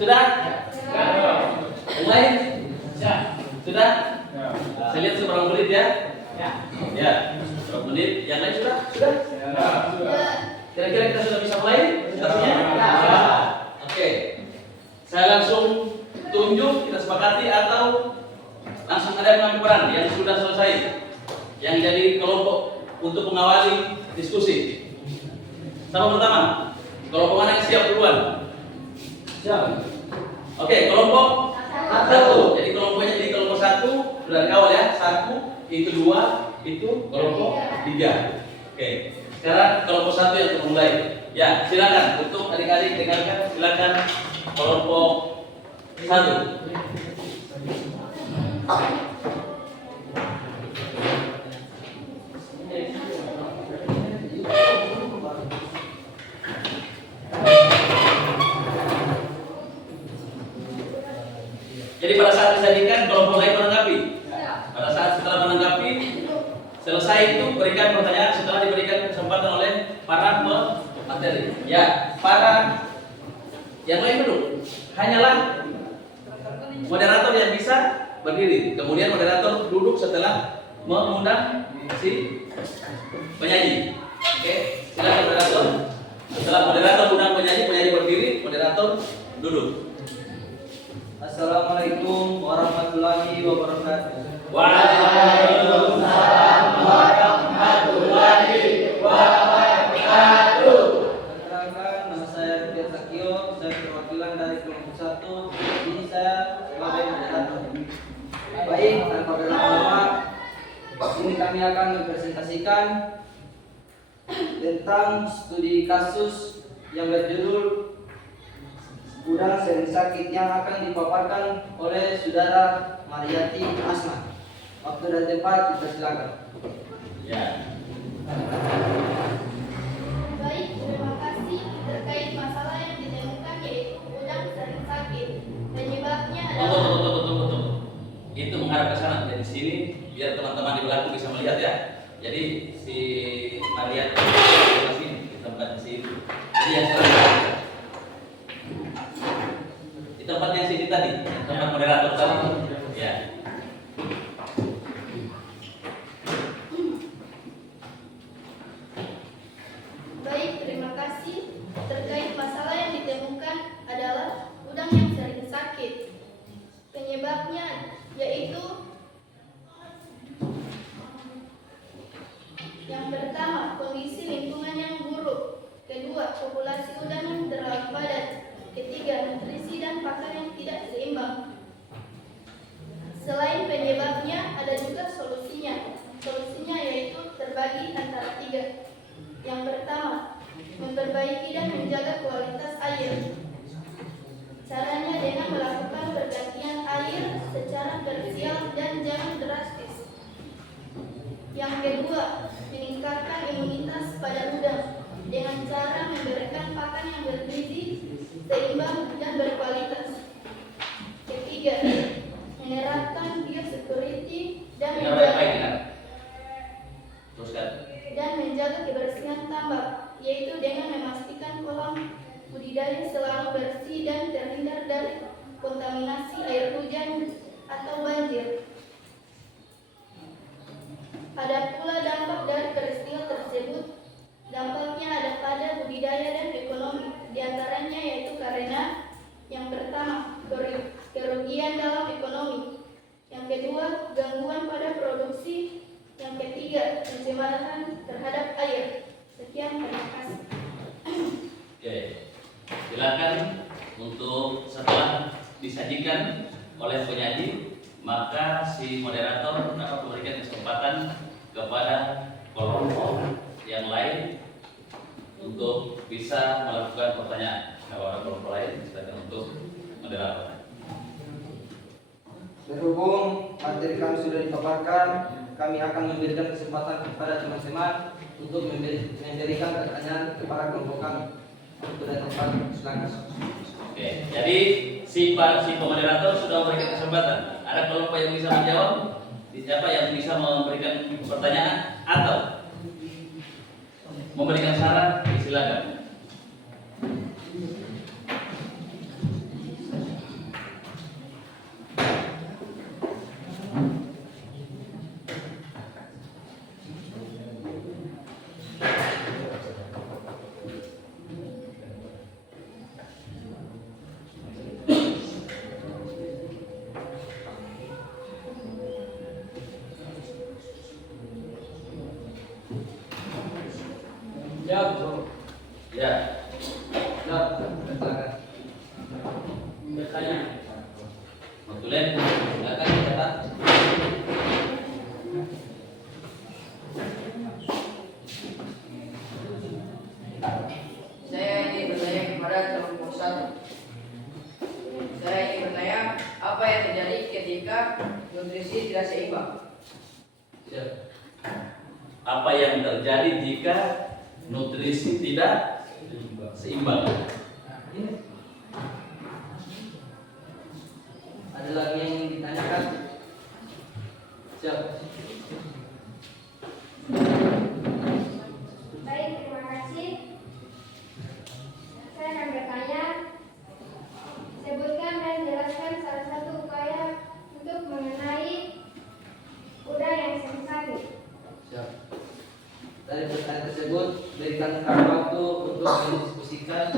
Sudah? Yang lain? Sudah? Saya lihat seberang menit ya? Ya. Berapa menit? Yang lain sudah? Sudah? Sudah. Kira-kira kita sudah bisa mulai presentasinya? Ya. Oke. Saya langsung tunjuk, kita sepakati atau langsung ada yang mengambil peran yang sudah selesai, yang jadi kelompok untuk mengawali diskusi. Sama pertama, kelompok mana yang siap duluan? Siap. Oke, kelompok Satu. satu. Jadi kelompoknya jadi kelompok satu sudah dari awal ya. Satu, itu dua, itu kelompok tiga. Oke. Sekarang kelompok satu yang mulai. Ya, silakan untuk adik-adik dengarkan. Silakan kelompok satu. Jadi pada saat disajikan kelompok lain menanggapi. Pada saat setelah menanggapi selesai itu berikan pertanyaan setelah diberikan kesempatan oleh para pemateri. Ya, para yang lain duduk. Hanyalah moderator yang bisa berdiri. Kemudian moderator duduk setelah mengundang si penyanyi. Oke, silakan moderator. Setelah moderator undang penyanyi, penyanyi berdiri, moderator duduk. Assalamualaikum warahmatullahi wabarakatuh. Waalaikumsalam warahmatullahi wabarakatuh. Perkenalkan, nama saya Rupiah Sakio, saya perwakilan dari kelompok 1. Ini saya sebagai moderator. Baik, tanpa berlama-lama, ini kami akan mempresentasikan tentang studi kasus yang berjudul Udang Sering Sakit yang akan dipaparkan oleh Saudara Mariati Asma. Waktu dan tempat kita silakan. Ya. Baik, terima kasih. Terkait masalah yang ditemukan yaitu udang sering sakit. Penyebabnya adalah Tunggu. Itu menghadap ke sana dari sini biar teman-teman di belakang bisa melihat ya. Jadi si Maria di sini di tempat di sini. Jadi yang sekarang di tempat yang sini tadi, tempat moderator tadi. Ya. Baik, terima kasih. Terkait masalah yang ditemukan adalah udang yang sering sakit. Penyebabnya yaitu yang pertama, kondisi lingkungan yang buruk. Kedua, populasi udang yang terlalu padat. Ketiga, nutrisi dan pakan yang tidak seimbang. Selain penyebabnya, ada juga solusinya. Solusinya yaitu terbagi antara tiga. Yang pertama, memperbaiki dan menjaga kualitas air. Caranya dengan melakukan pergantian air secara tersial dan jangan drastis. Yang kedua, meningkatkan imunitas pada udang dengan cara memberikan pakan yang bergizi, seimbang dan berkualitas. Ketiga, menerapkan biosecurity dan Dengar menjaga baik-baik dengar. Teruskan. dan menjaga kebersihan tambak, yaitu dengan memastikan kolam budidaya selalu bersih dan terhindar dari kontaminasi air hujan atau banjir. Ada pula dampak dari peristiwa tersebut. Dampaknya ada pada budidaya dan ekonomi. Di antaranya yaitu karena yang pertama, kerugian dalam ekonomi. Yang kedua, gangguan pada produksi. Yang ketiga, pencemaran terhadap air. Sekian, terima kasih. Oke. Silakan untuk setelah disajikan oleh penyaji, maka si moderator dapat memberikan kesempatan kepada kelompok yang lain untuk bisa melakukan pertanyaan. Kalau kelompok lain silakan untuk moderator. Berhubung materi kami sudah dipaparkan, kami akan memberikan kesempatan kepada teman-teman untuk memberikan pertanyaan kepada kelompok kami. Waktu dan tempat silakan. Oke, jadi si pemoderator sudah memberikan kesempatan. Ada kelompok yang bisa menjawab, siapa yang bisa memberikan pertanyaan atau memberikan saran, silakan. Siap, Bro. Ya. Siap, silakan. Bertanya. Notulen, silakan dicatat. Saya ingin bertanya kepada kelompok 1. Saya ingin bertanya apa yang terjadi ketika nutrisi tidak seimbang. Siap. Apa yang terjadi jika nutrisi tidak seimbang? Ada lagi yang ingin ditanyakan? Siap. Baik, terima kasih. Saya akan bertanya, sebutkan dan jelaskan salah satu upaya untuk mengenai kuda yang sensitif. Siap. Dari pertanyaan tersebut, berikan kami waktu untuk mendiskusikan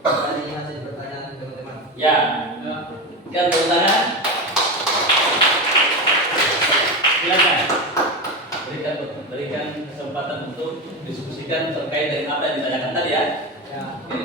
dari hasil pertanyaan teman-teman. Ya. Kan tepuk tangan. Silakan. Berikan kesempatan untuk diskusikan terkait dengan apa yang ditanyakan tadi ya. Ya. Oke.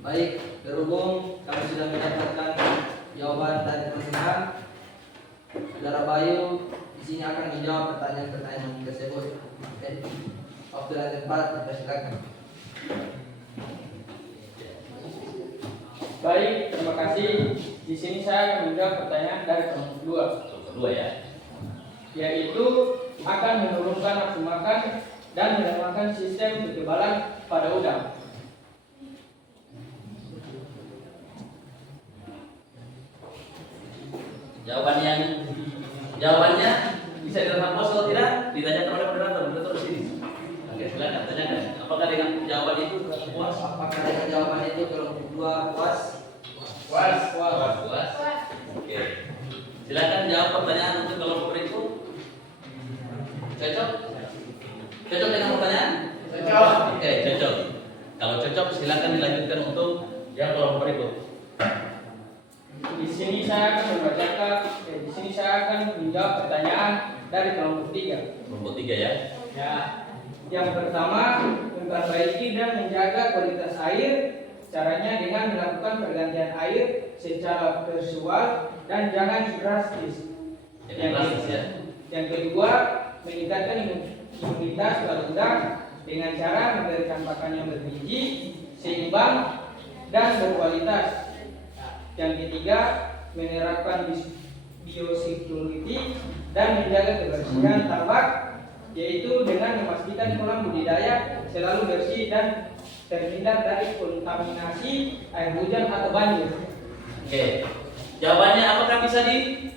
Baik, berhubung kami sudah mendapatkan jawaban dari teman-teman, Saudara Bayu di sini akan menjawab pertanyaan-pertanyaan tersebut. Oke. Waktu dan tempat dipersilakan. Baik, terima kasih. Di sini saya akan menjawab pertanyaan dari kelompok 2, Kedua ya. yaitu akan menurunkan nafsu makan dan melemahkan sistem kekebalan pada udang. Jawabannya bisa direspon atau tidak? Ditanyakan oleh moderator di sini. Oke, silakan tanyakan. Apakah dengan jawaban itu puas? Apakah dengan jawaban itu kelompok 2 puas? Puas. Oke. Silakan jawab pertanyaan untuk kelompok berikut. Cocok? Cocok dengan pertanyaan? Cocok. Oke, cocok. Kalau cocok silakan dilanjutkan untuk yang kelompok berikut. Di sini saya akan menjawab pertanyaan dari kelompok 3. Kelompok 3 ya. Ya. Yang pertama, memperbaiki dan menjaga kualitas air. Caranya dengan melakukan pergantian air secara virtual dan jangan drastis. Yang kedua, meningkatkan imunitas pada udang dengan cara memberikan pakan yang bergizi, seimbang, dan berkualitas. Yang ketiga, menerapkan biosecurity dan menjaga kebersihan tambak, yaitu dengan memastikan kolam budidaya selalu bersih dan terhindar dari kontaminasi air hujan atau banjir. Oke. Jawabannya apakah bisa di?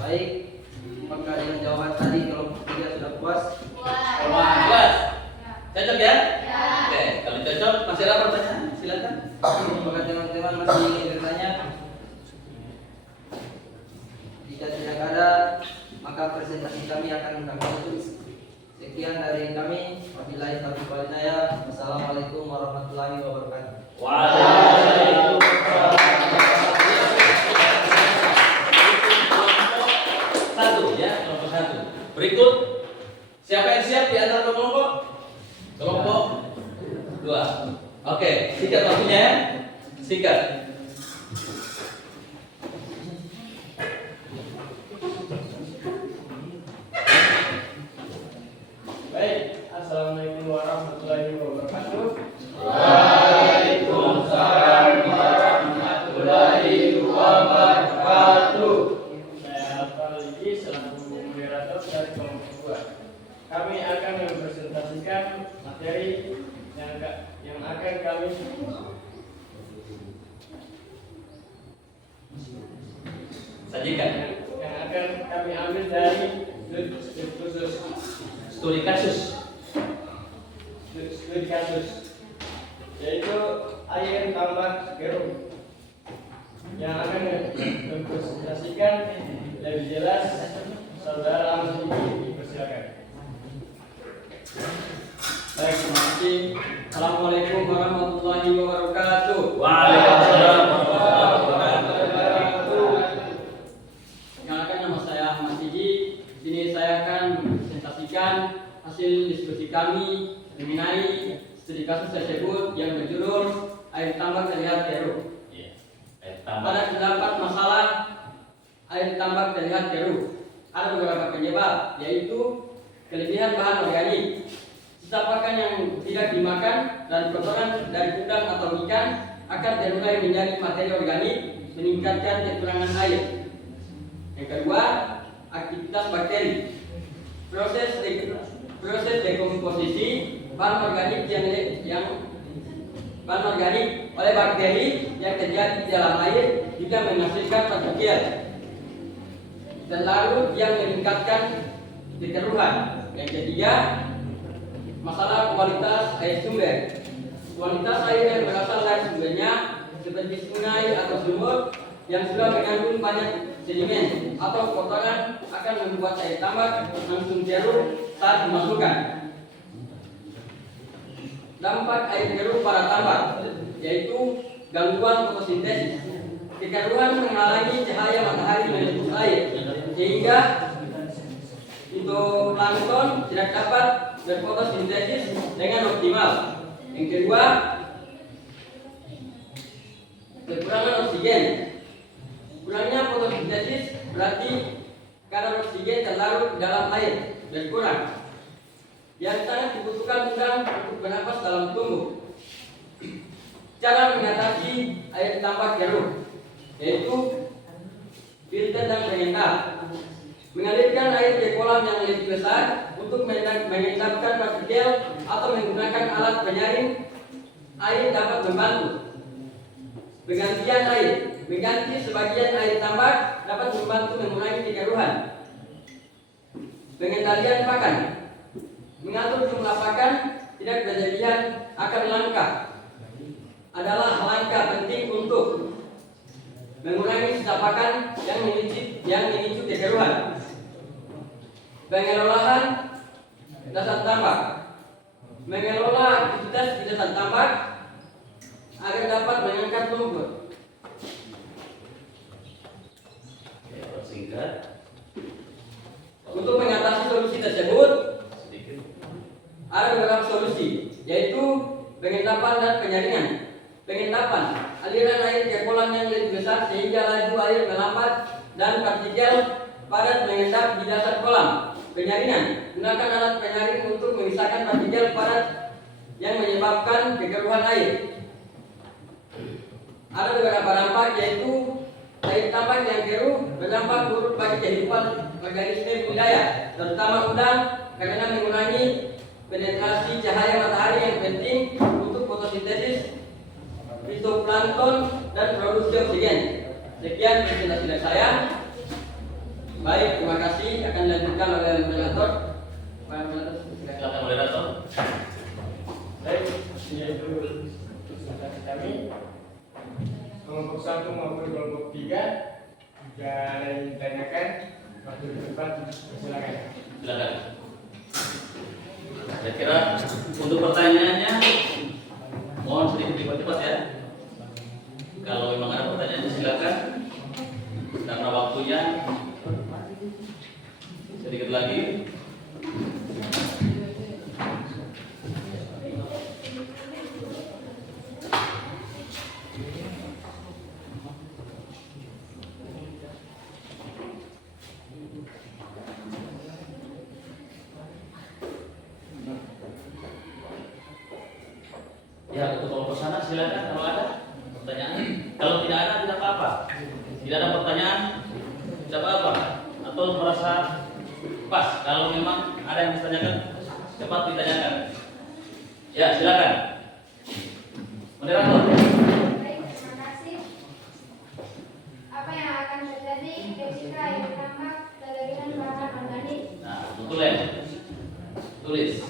Baik, apakah dengan jawaban tadi kelompok 3 sudah puas? Puas. Cocok ya? Oke, kalau cocok masih ada pertanyaan? Silakan. Apakah teman-teman masih ingin bertanya? Jika tidak ada, maka presentasi kami akan kami tutup. Sekian dari kami. Wabillahi taufiq wal hidayah. Wassalamualaikum warahmatullahi wabarakatuh. Waalaikumsalam. Satu ya, kelompok 1. Berikut siapa yang siap di antara kelompok? Kelompok 2. Oke, sikat waktunya ya. Sikat. Baik, assalamualaikum warahmatullahi wabarakatuh. Waalaikumsalam warahmatullahi wabarakatuh. Saya Alfalidi selaku moderator dari kelompok 2. Kami akan mempresentasikan materi yang akan kami Sajikan. yang akan kami ambil dari khusus Studi kasus. studi kasus, yaitu air tambak keruh, yang akan mempresentasikan lebih jelas saudara Amsidi, dipersilakan. Baik, terima kasih. Assalamualaikum warahmatullahi wabarakatuh. Waalaikumsalam warahmatullahi wabarakatuh. Perkenalkan, nama saya Ahmad Sidi. Di sini saya akan presentasikan hasil diskusi kami mengenai studi kasus tersebut yang berjudul air tambak terlihat keruh. Iya. Tambah. Pada terdapat masalah air tambak terlihat keruh. Ada beberapa penyebab, yaitu kelebihan bahan organik, sisa pakan yang tidak dimakan, dan kotoran dari udang atau ikan akan terurai menjadi materi organik, meningkatkan kekurangan air. Yang kedua, aktivitas bakteri. Proses dekomposisi bahan organik bahan organik oleh bakteri yang terjadi di dalam air juga menghasilkan partikel dan larut yang meningkatkan kekeruhan. Yang ketiga, masalah kualitas air sumber. Kualitas air yang berasal dari sumbernya seperti sungai atau sumur yang sudah mengandung banyak sedimen atau kotoran akan membuat air tambak langsung keruh saat dimasukkan. Dampak air keruh pada tambak, yaitu gangguan fotosintesis. Kekeruhan menghalangi cahaya matahari menembus air, sehingga fitoplankton tidak dapat berfotosintesis dengan optimal. Yang kedua, kekurangan oksigen. Kurangnya fotosintesis berarti kadar oksigen terlarut dalam air berkurang, yang sangat dibutuhkan udang untuk bernapas dalam tubuh. Cara mengatasi air tambak keruh, yaitu filter dan pengendap. Mengalirkan air ke kolam yang lebih besar untuk mengendapkan partikel atau menggunakan alat penyaring air dapat membantu. Penggantian air, mengganti sebagian air tambak dapat membantu mengurangi kekeruhan. Pengendalian pakan, mengatur jumlah pakan tidak berlebihan akan langka adalah langkah penting untuk mengurangi sisa pakan yang memicu kekeruhan. Pengelolaan dasar tambak, mengelola aktivitas di dasar tambak agar dapat mengangkat lumpur. Singkat. Untuk mengatasi solusi tersebut, Sedikit. ada beberapa solusi, yaitu pengendapan dan penyaringan. Pengendapan, aliran air ke kolam yang lebih besar sehingga laju air melambat dan partikel padat mengendap di dasar kolam. Penyaringan, gunakan alat penyaring untuk memisahkan partikel padat yang menyebabkan kekeruhan air. Ada beberapa dampak, yaitu air tambak yang keruh berdampak buruk bagi kehidupan organisme budidaya, terutama udang, karena mengurangi penetrasi cahaya matahari yang penting untuk fotosintesis fitoplankton dan produksi oksigen. Sekian presentasi dari saya. Baik, terima kasih. Akan dilanjutkan oleh moderator. Pak moderator, Silakan moderator. baik, yaitu presentasi kami kelompok 1 maupun kelompok 3. Jika ada yang ditanyakan, waktu di depan silakan. Silakan. Saya kira untuk pertanyaannya mohon sedikit cepat ya. Kalau memang ada pertanyaannya silakan. Karena waktunya sedikit lagi. Ya, untuk kelompok sana silakan kalau ada pertanyaan. Kalau tidak ada, tidak apa-apa. Tidak ada pertanyaan, tidak apa-apa. Atau merasa pas. Kalau memang ada yang ditanyakan, cepat ditanyakan. Ya, silakan. Moderator. Baik, terima kasih. Apa yang akan terjadi ketika air tambak kelebihan bahan organik? Nah, tulis. Tulis.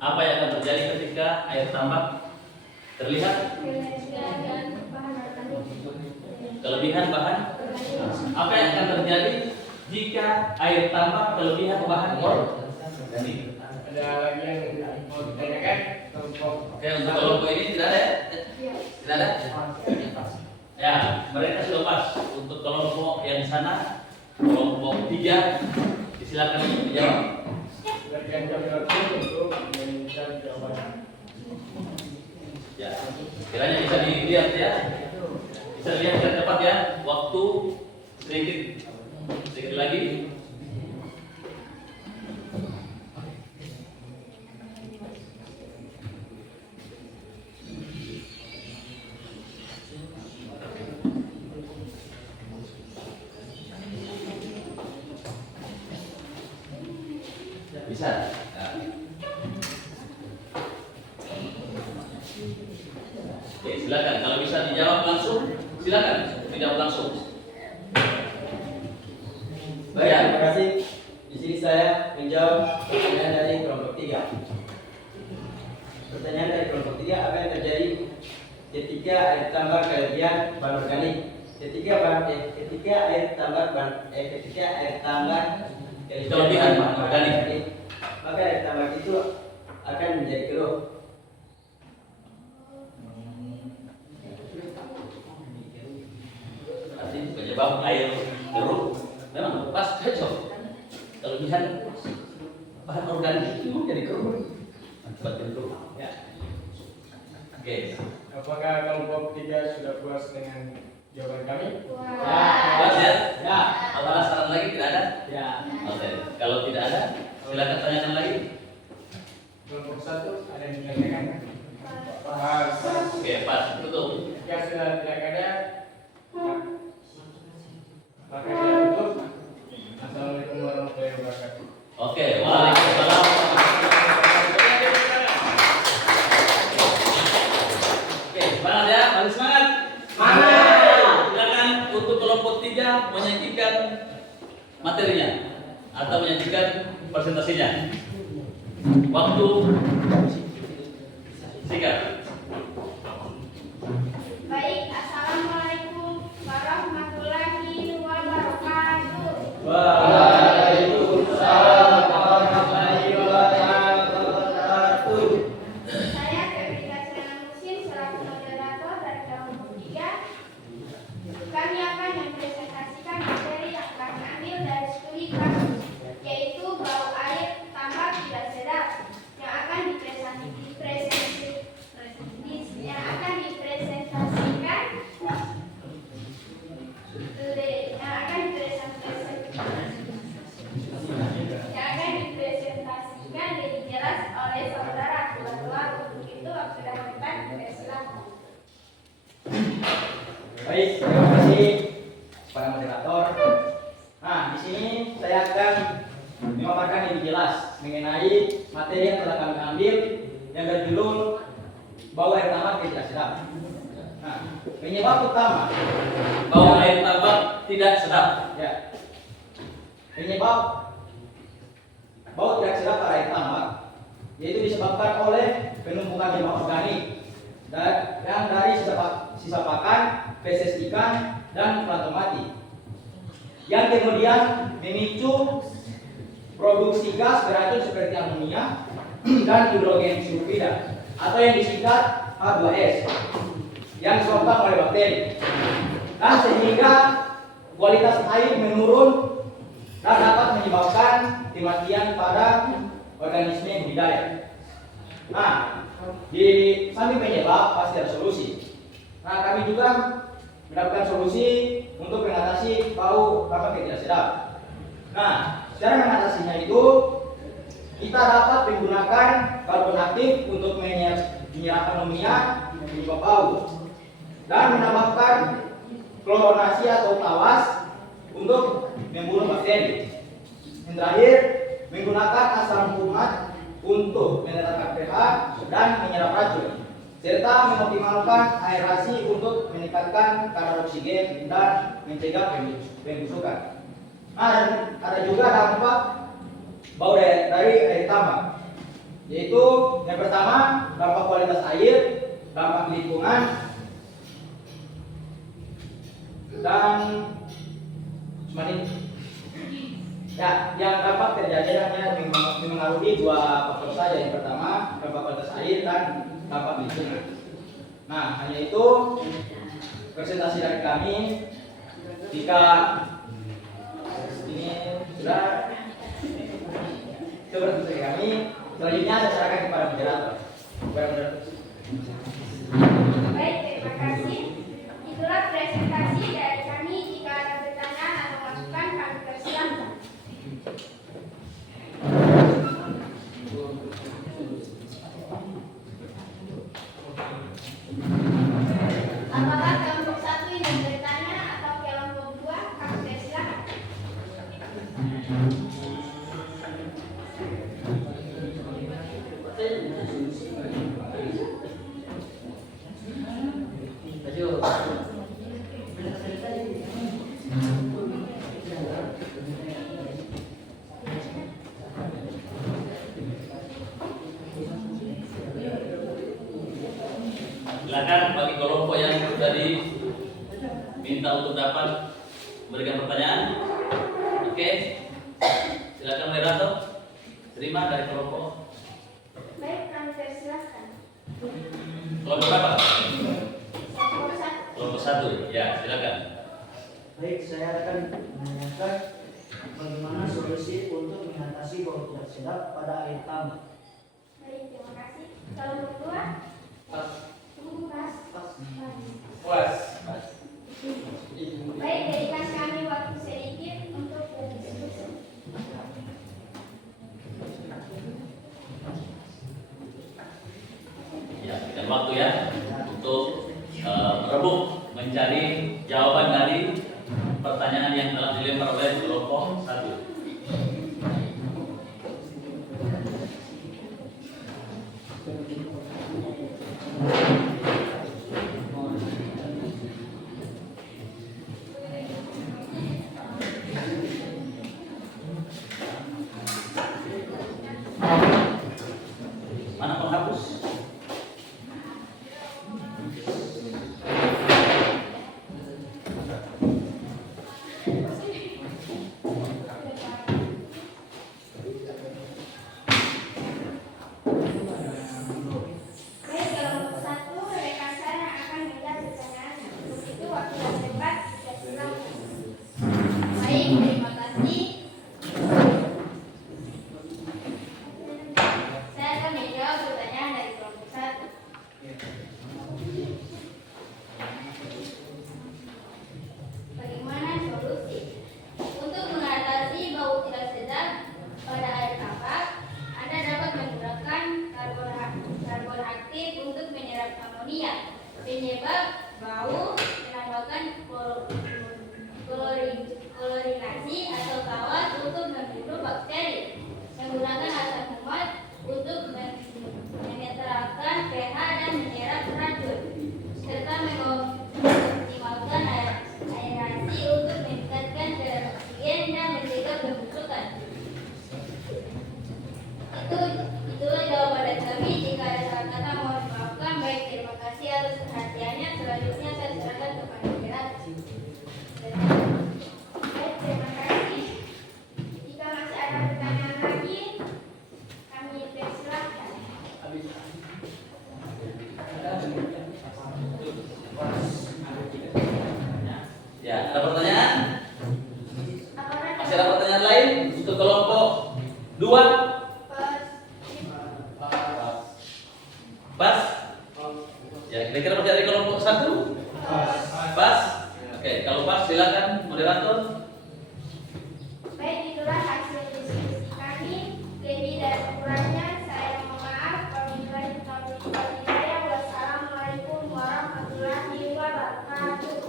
Apa yang akan terjadi ketika air tambak terlihat Kelebihan bahan organik. kelebihan bahan? Apa yang akan terjadi jika air tambak kelebihan bahan organik? Ada lagi yang mau ditanyakan? Oke, untuk kelompok ini tidak ada ya? Tidak ada? Ya, mereka sudah pas. Untuk kelompok yang sana, kelompok 3, disilakan untuk dijawab. Bagian jawab untuk meminta jawaban. Ya, kiranya bisa dilihat ya. Bisa dilihat dengan cepat ya. Waktu sedikit lagi. Bisa. Nah. Oke, silakan. Kalau bisa dijawab langsung, silakan. Dijawab langsung. Baik, terima kasih. Di sini saya menjawab pertanyaan dari kelompok 3. Pertanyaan dari kelompok 3, apa yang terjadi ketika air tambak kelebihan bahan organik? Ketika air tambak Kelebihan bahan organik, maka air tambak itu akan menjadi keruh. Berarti penyebab air keruh memang pas cocok. Kelebihan bahan organik itu jadi keruh. Akibat keruh. Ya. Oke. Apakah kelompok 3 sudah puas dengan jawaban kami? Puas ya? Ya. Apakah saran lagi tidak ada? Ya. Oke. Kalau tidak ada, silakan tanyakan lagi. Kelompok 1 ada yang ditanyakan? Pas. Oke, pas. Tutup. Jika sudah tidak ada, maka kita tutup. Assalamualaikum warahmatullahi wabarakatuh. Oke, waalaikumsalam. Oke, semangat ya, harus semangat. Silakan untuk kelompok 3 menyajikan materinya atau menyajikan presentasinya. Waktu singkat. Baik, assalamualaikum warahmatullahi wabarakatuh. Waalaikumsalam warahmatullahi wabarakatuh. Saya Febri Kaciana Musin selaku moderator dari kelompok 3. Kami akan mempresentasikan materi yang kami ambil dari studi kasus, yaitu bau air tambak tidak sedap yang akan dipresentasikan lebih jelas oleh saudara ketua. Untuk itu waktu dan tempat dipersilakan. Baik, terima kasih para moderator. Nah, di sini saya akan memaparkan lebih jelas mengenai materi yang telah kami ambil yang berjudul bau air tambak tidak sedap. Nah, penyebab utama Bau air tambak tidak sedap. ya, penyebab bau tidak sedap pada air tambak yaitu disebabkan oleh penumpukan limbah organik yang dari sisa pakan, feses ikan, dan plankton mati, yang kemudian memicu produksi gas beracun seperti amonia dan hidrogen sulfida atau yang disingkat H2S yang disebabkan oleh bakteri, dan sehingga kualitas air menurun dan dapat menyebabkan kematian pada organisme budidaya. Nah, di samping penyebab pasti ada solusi. Nah, kami juga mendapatkan solusi untuk mengatasi bau tambak yang tidak sedap. Nah, cara mengatasinya itu kita dapat menggunakan karbon aktif untuk menyerap amonia di bau dan menambahkan kloronasi atau tawas untuk membunuh bakteri. Yang terakhir, menggunakan asam fumat untuk menetapkan pH dan menyerap racun, serta mengoptimalkan aerasi untuk meningkatkan kadar oksigen dan mencegah pembusukan. Nah, ada juga dampak bau dari air tambak, yaitu yang pertama dampak kualitas air, dampak lingkungan, dan ya, yang dampak terjadi hanya mengaruhi dua faktor saja. Yang pertama dampak kualitas air dan dampak lingkungan. Nah, hanya itu presentasi dari kami. Jika ini sudah seperti dari kami, selanjutnya saya serahkan kepada moderator. Baik, terima kasih. Itulah presentasi dari kami. Jika ada pertanyaan atau masukan, kami persilahkan. Apakah kelompok 1 ingin bertanya atau kelompok 2? Kami persilahkan. Silakan bagi kelompok yang sudah diminta untuk dapat memberikan pertanyaan. Oke, silakan moderator. Terima dari kelompok. Baik, kami persilahkan. Kelompok berapa? Kelompok 1. Kelompok 1. Ya, silakan. Baik, saya akan menanyakan bagaimana solusi untuk mengatasi bau tidak sedap pada air tambak. Baik, terima kasih. Kelompok 2. Puas. Baik, berikan kami waktu sedikit untuk berdiskusi. Ya, berikan waktu ya untuk merebut mencari jawaban dari pertanyaan yang telah dilempar oleh kelompok 1. Mana penghapus? Baik, kelompok 1, rekan saya akan menjawab pertanyaannya. Untuk itu, waktu yang tepat dipersilakan. Baik, terima kasih. Saya akan menjawab pertanyaan dari kelompok 1. Bagaimana solusi untuk mengatasi bau tidak sedap pada air tambak? Anda dapat menggunakan karbon aktif untuk menyerap amonia, penyebab bau, menambahkan klorinasi atau tawas untuk membunuh bakteri, menggunakan asam fumat untuk menetralkan pH dan menyerap racun, serta mengoptimalkan aerasi untuk meningkatkan kadar oksigen dan mencegah pembusukan. Itulah jawaban dari kami. Jika ada salah kata mohon dimaafkan. Baik, terima kasih atas perhatiannya. Selanjutnya saya serahkan kepada moderator. Baik, terima kasih. Jika masih ada pertanyaan lagi, kami persilahkan. Ya, ada pertanyaan? Apakah Masih ada pertanyaan lain untuk kelompok 2? Pas? Ya, kira-kira masih ada kelompok 1? Pas? Oke, kalau pas silakan moderator. Baik, itulah hasil diskusi kami. Lebih dari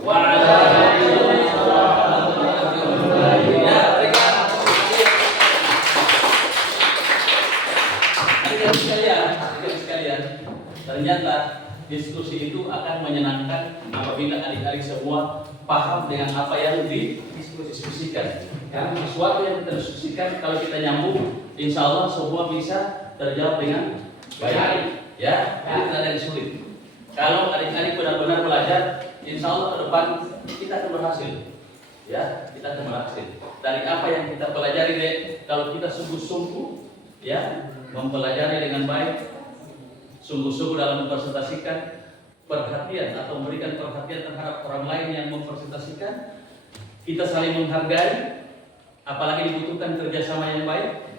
Ya, berikan. Adik-adik sekalian, ternyata diskusi itu akan menyenangkan apabila adik-adik semua paham dengan apa yang didiskusikan. Karena sesuatu yang kita diskusikan kalau kita nyambung, insya Allah semua bisa terjawab dengan baik. Ya, tidak ada yang sulit. Kalau adik-adik benar-benar belajar, insya Allah ke depan kita akan berhasil. Ya, kita akan berhasil. Dari apa yang kita pelajari deh, kalau kita sungguh-sungguh, ya, mempelajari dengan baik, sungguh-sungguh dalam mempresentasikan perhatian atau memberikan perhatian terhadap orang lain yang mempresentasikan, kita saling menghargai, apalagi dibutuhkan kerjasama yang baik,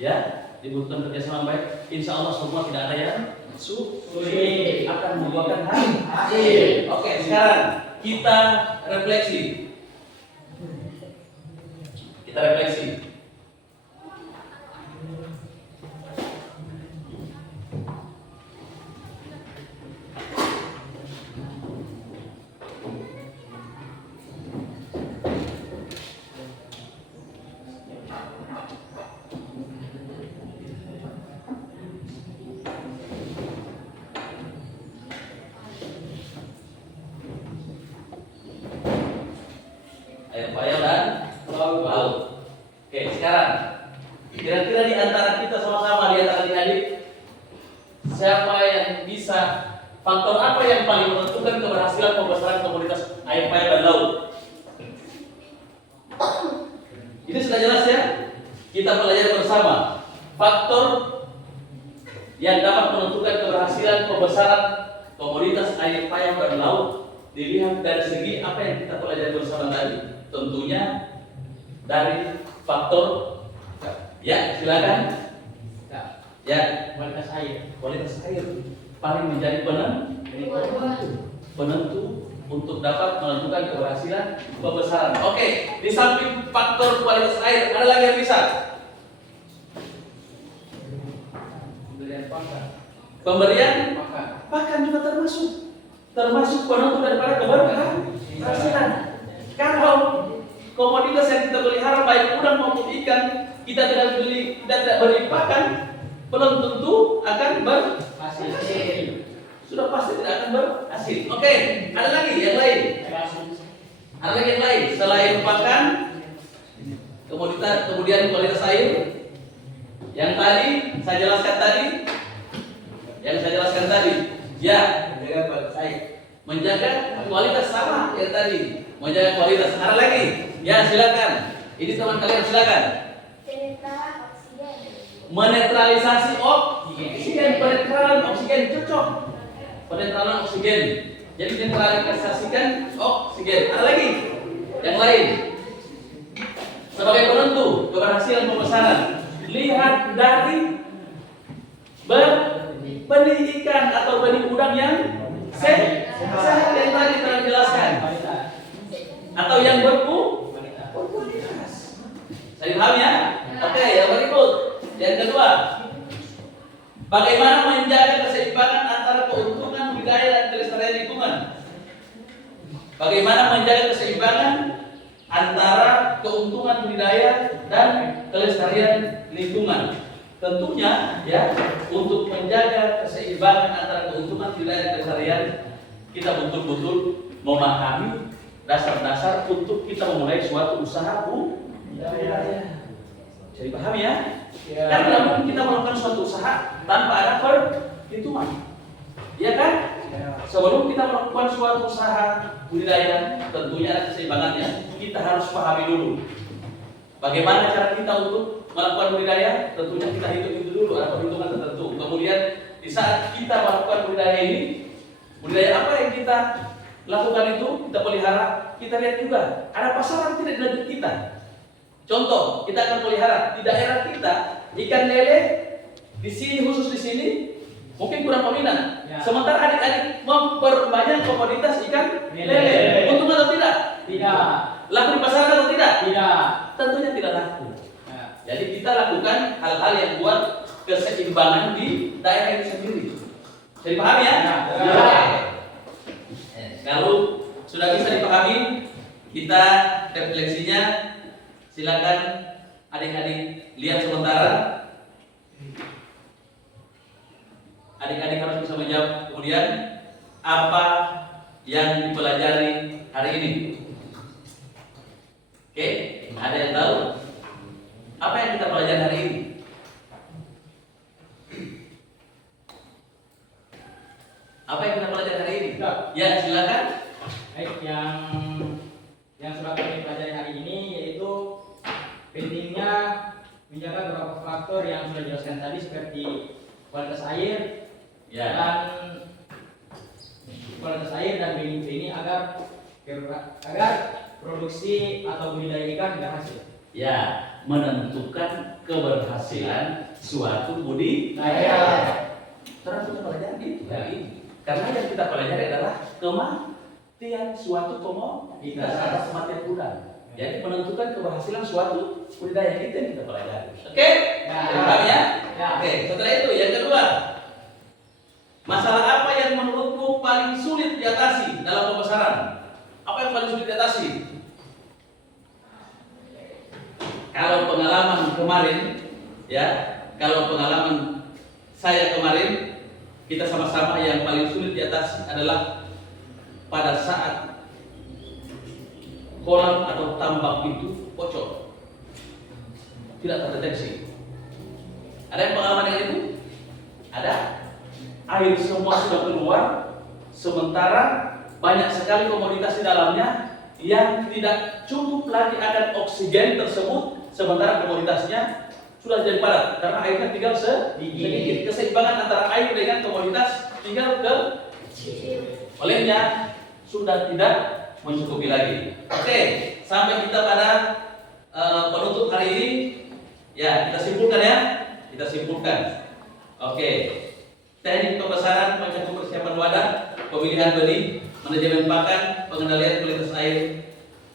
ya, dibutuhkan kerjasama yang baik. Insya Allah semua tidak ada yang sulit, akan membuahkan hasil. Oke, sekarang kita refleksi. Kita refleksi. Air payau dan laut. Oke, sekarang kira-kira di antara kita sama-sama, di antara adik-adik, siapa yang bisa, faktor apa yang paling menentukan keberhasilan pembesaran komunitas air payau dan laut? Ini sudah jelas ya? Kita pelajari bersama. Faktor yang dapat menentukan keberhasilan pembesaran komunitas air payau dan laut dilihat dari segi apa yang kita pelajari bersama tadi. Tentunya dari faktor, ya silakan, ya kualitas air paling menjadi penentu untuk dapat menentukan keberhasilan pembesaran. Oke, di samping faktor kualitas air ada lagi yang bisa. Pemberian pakan juga termasuk penentu daripada keberhasilan. Kalau komoditas yang kita pelihara baik udang maupun ikan kita tidak beri pakan, belum tentu akan berhasil. Sudah pasti tidak akan berhasil. Oke, ada lagi yang lain. Ada lagi yang lain selain pakan, kemudian kualitas air. Yang tadi saya jelaskan tadi, ya, menjaga kualitas air. Menjaga kualitas sama yang tadi. Menjaga kualitas. Ada lagi? Ya, silakan. Ini teman kalian silakan. Menetralisasi oksigen. Penetralan oksigen cocok. Penetralan oksigen. Jadi menetralisasikan oksigen. Ada lagi? Yang lain? Sebagai penentu keberhasilan pembesaran, lihat dari benih ikan atau benih udang yang sehat yang tadi telah dijelaskan, atau yang berkualitas. Saya paham ya? Oke, yang berikut. Yang kedua, bagaimana menjaga keseimbangan antara keuntungan budidaya dan kelestarian lingkungan? Bagaimana menjaga keseimbangan antara keuntungan budidaya dan kelestarian lingkungan? Tentunya ya, untuk menjaga keseimbangan antara keuntungan budidaya dan kelestarian, kita betul-betul memahami dasar-dasar untuk kita memulai suatu usaha budidaya. Jadi paham ya? Kan tidak mungkin kita melakukan suatu usaha tanpa ada perhitungan, ya kan? Sebelum kita melakukan suatu usaha budidaya, tentunya ada keseimbangannya. Kita harus pahami dulu bagaimana cara kita untuk melakukan budidaya. Tentunya kita hitung dulu, ada perhitungan tertentu. Kemudian di saat kita melakukan budidaya ini, budidaya apa yang kita lakukan itu, kita pelihara, kita lihat juga ada pasaran tidak di negeri kita. Contoh, kita akan pelihara di daerah kita ikan lele di sini, khusus di sini mungkin kurang peminat. Ya. Sementara adik-adik memperbanyak komoditas ikan lele. Untung atau tidak? Tidak. Laku di pasaran atau tidak? Tidak. Tentunya tidak laku. Ya. Jadi kita lakukan hal-hal yang buat keseimbangan di daerah itu sendiri. Jadi paham ya? Ya. Kalau sudah Sudah bisa dipahami? Kita refleksinya. Silakan adik-adik lihat sementara. Adik-adik harus bisa menjawab kemudian apa yang dipelajari hari ini. Oke, ada yang tahu apa yang kita pelajari hari ini? Apa yang kita pelajari hari ini? Ya, silakan. Baik, yang sudah kami pelajari hari ini yaitu pentingnya menjaga beberapa faktor yang sudah dijelaskan tadi seperti kualitas air dan kualitas air dan benih agar produksi atau budidaya ikan berhasil. Ya, menentukan keberhasilan suatu budidaya. Terus kita pelajari itu hari ini. Karena yang kita pelajari adalah kematian suatu komoditas atau kematian udang. Jadi menentukan keberhasilan suatu budidaya itu yang kita pelajari. Oke? Paham ya? Oke. Setelah itu yang kedua, masalah apa yang menurutmu paling sulit diatasi dalam pembesaran? Apa yang paling sulit diatasi? Kalau pengalaman kemarin, ya, kalau pengalaman saya kemarin, kita sama-sama yang paling sulit diatasi adalah pada saat kolam atau tambak itu bocor, tidak terdeteksi. Ada yang pengalaman yang itu? Ada. Air semua sudah keluar, sementara banyak sekali komoditas di dalamnya yang tidak cukup lagi akan oksigen tersebut, sementara komoditasnya sudah jadi padat karena airnya tinggal sedikit. Keseimbangan antara air dengan komoditas tinggal olehnya sudah tidak mencukupi lagi. Oke, sampai kita pada penutup hari ini, ya kita simpulkan ya, kita simpulkan. Oke, teknik pembesaran, mencakup persiapan wadah, pemilihan benih, manajemen pakan, pengendalian kualitas air.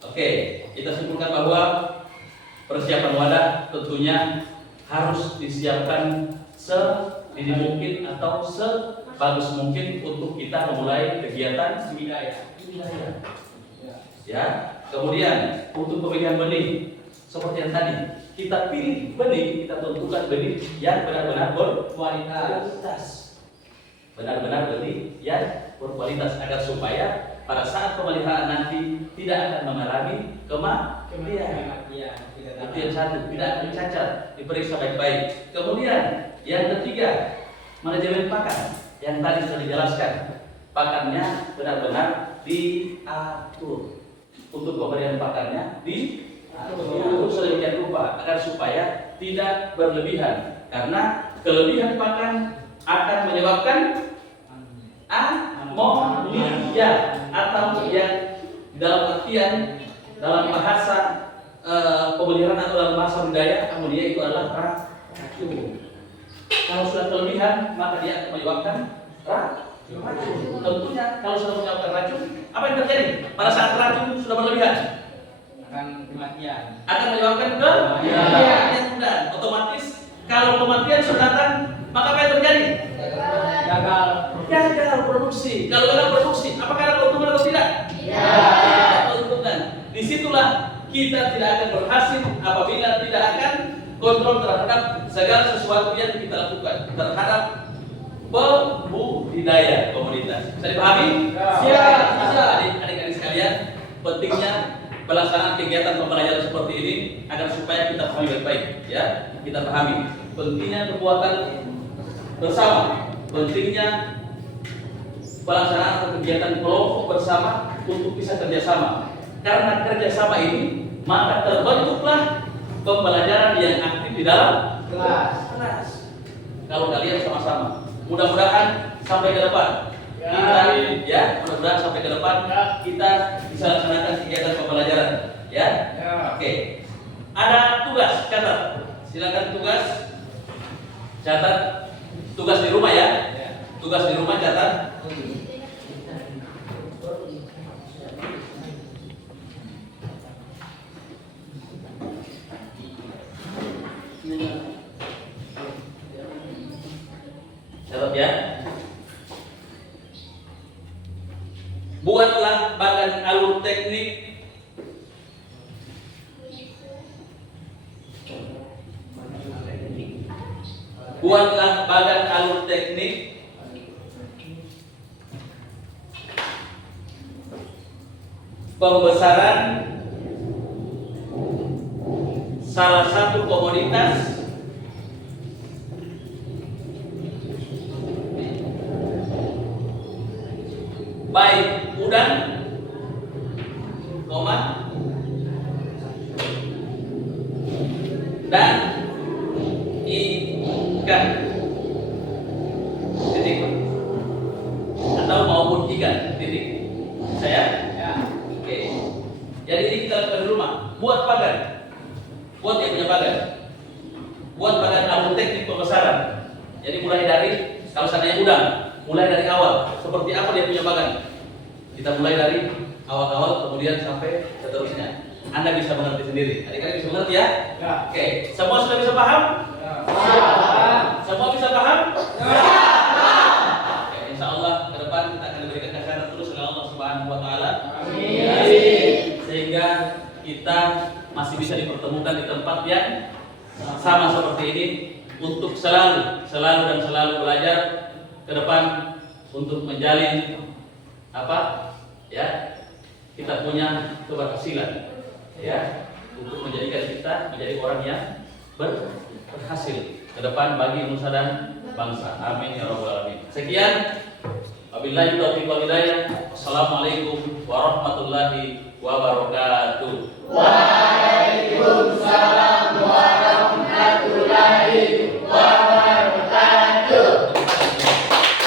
Oke, kita simpulkan bahwa persiapan wadah tentunya harus disiapkan sedini mungkin atau sebagus mungkin untuk kita memulai kegiatan budidaya. Ya, kemudian untuk pemilihan benih seperti yang tadi, kita pilih benih, kita tentukan benih yang benar-benar berkualitas. Benar-benar benih yang berkualitas agar supaya pada saat pemeliharaan nanti tidak akan mengalami kematian. Itu yang satu, tidak akan cacat, diperiksa baik-baik. Kemudian yang ketiga, manajemen pakan yang tadi sudah dijelaskan. Pakannya benar-benar diatur. Untuk pemberian pakannya diatur sedemikian rupa agar supaya tidak berlebihan. Karena kelebihan pakan akan menyebabkan amonia atau yang dalam artian dalam bahasa pemeliharaan atau dalam bahasa budaya amonia itu adalah racun. Kalau sudah kelebihan maka dia akan menyebabkan racun. Tentunya kalau sudah menyebabkan racun, apa yang terjadi pada saat racun sudah berlebihan? Akan kematian. Akan menyebabkan kematian udang. Otomatis kalau kematian sudah datang, maka apa yang terjadi? Gagal produksi. Kalau gagal produksi, apakah ada keuntungan atau tidak? Tidak. Keuntungan. Disitulah kita tidak akan berhasil apabila tidak akan kontrol terhadap segala sesuatu yang kita lakukan terhadap pembudidaya komoditas. Bisa dipahami? Siap. Bisa. Adik-adik sekalian, pentingnya pelaksanaan kegiatan pembelajaran seperti ini agar supaya kita pahami baik-baik, ya. Kita pahami pentingnya kekuatan bersama, pentingnya pelaksanaan kegiatan kelompok bersama untuk bisa kerjasama. Karena kerjasama ini maka terbentuklah pembelajaran yang aktif di dalam kelas. Kalau kalian sama-sama, mudah-mudahan sampai ke depan kita, ya, mudah-mudahan sampai ke depan kita bisa laksanakan kegiatan pembelajaran, ya. Oke. Ada tugas, catat. Silakan tugas. Catat. Tugas di rumah ya. Tugas di rumah catat. Catat ya. Buatlah bagan alur alur teknik buatlah badan alur teknik pembesaran salah satu komoditas baik udang, dan ikan, titik, atau maupun ikan, titik. Saya? Ya. Oke. Jadi ini kita lakukan di rumah. Buat pagar, buat yang punya pagar, buat pagar alur teknik pembesaran. Jadi mulai dari, kalau seandainya udang, mulai dari awal. Seperti apa dia punya pagar? Kita mulai dari awal-awal, kemudian sampai seterusnya. Anda bisa mengerti sendiri. Adik-adik bisa mengerti ya? Ya. Oke. Semua sudah bisa paham? Ya. Semua bisa paham? Oke, insya Allah ke depan kita akan diberikan kesehatan terus oleh Allah Subhanahu Wa Taala. Sehingga kita masih bisa dipertemukan di tempat yang sama seperti ini untuk selalu belajar ke depan untuk menjalin apa? Ya, kita punya keberhasilan. Ya, untuk menjadikan kita menjadi orang yang berhasil ke depan bagi nusa dan bangsa. Amin ya rabbal alamin. Sekian, wabillahi taufiq wal hidayah. Wassalamualaikum warahmatullahi wabarakatuh. Waalaikumsalam.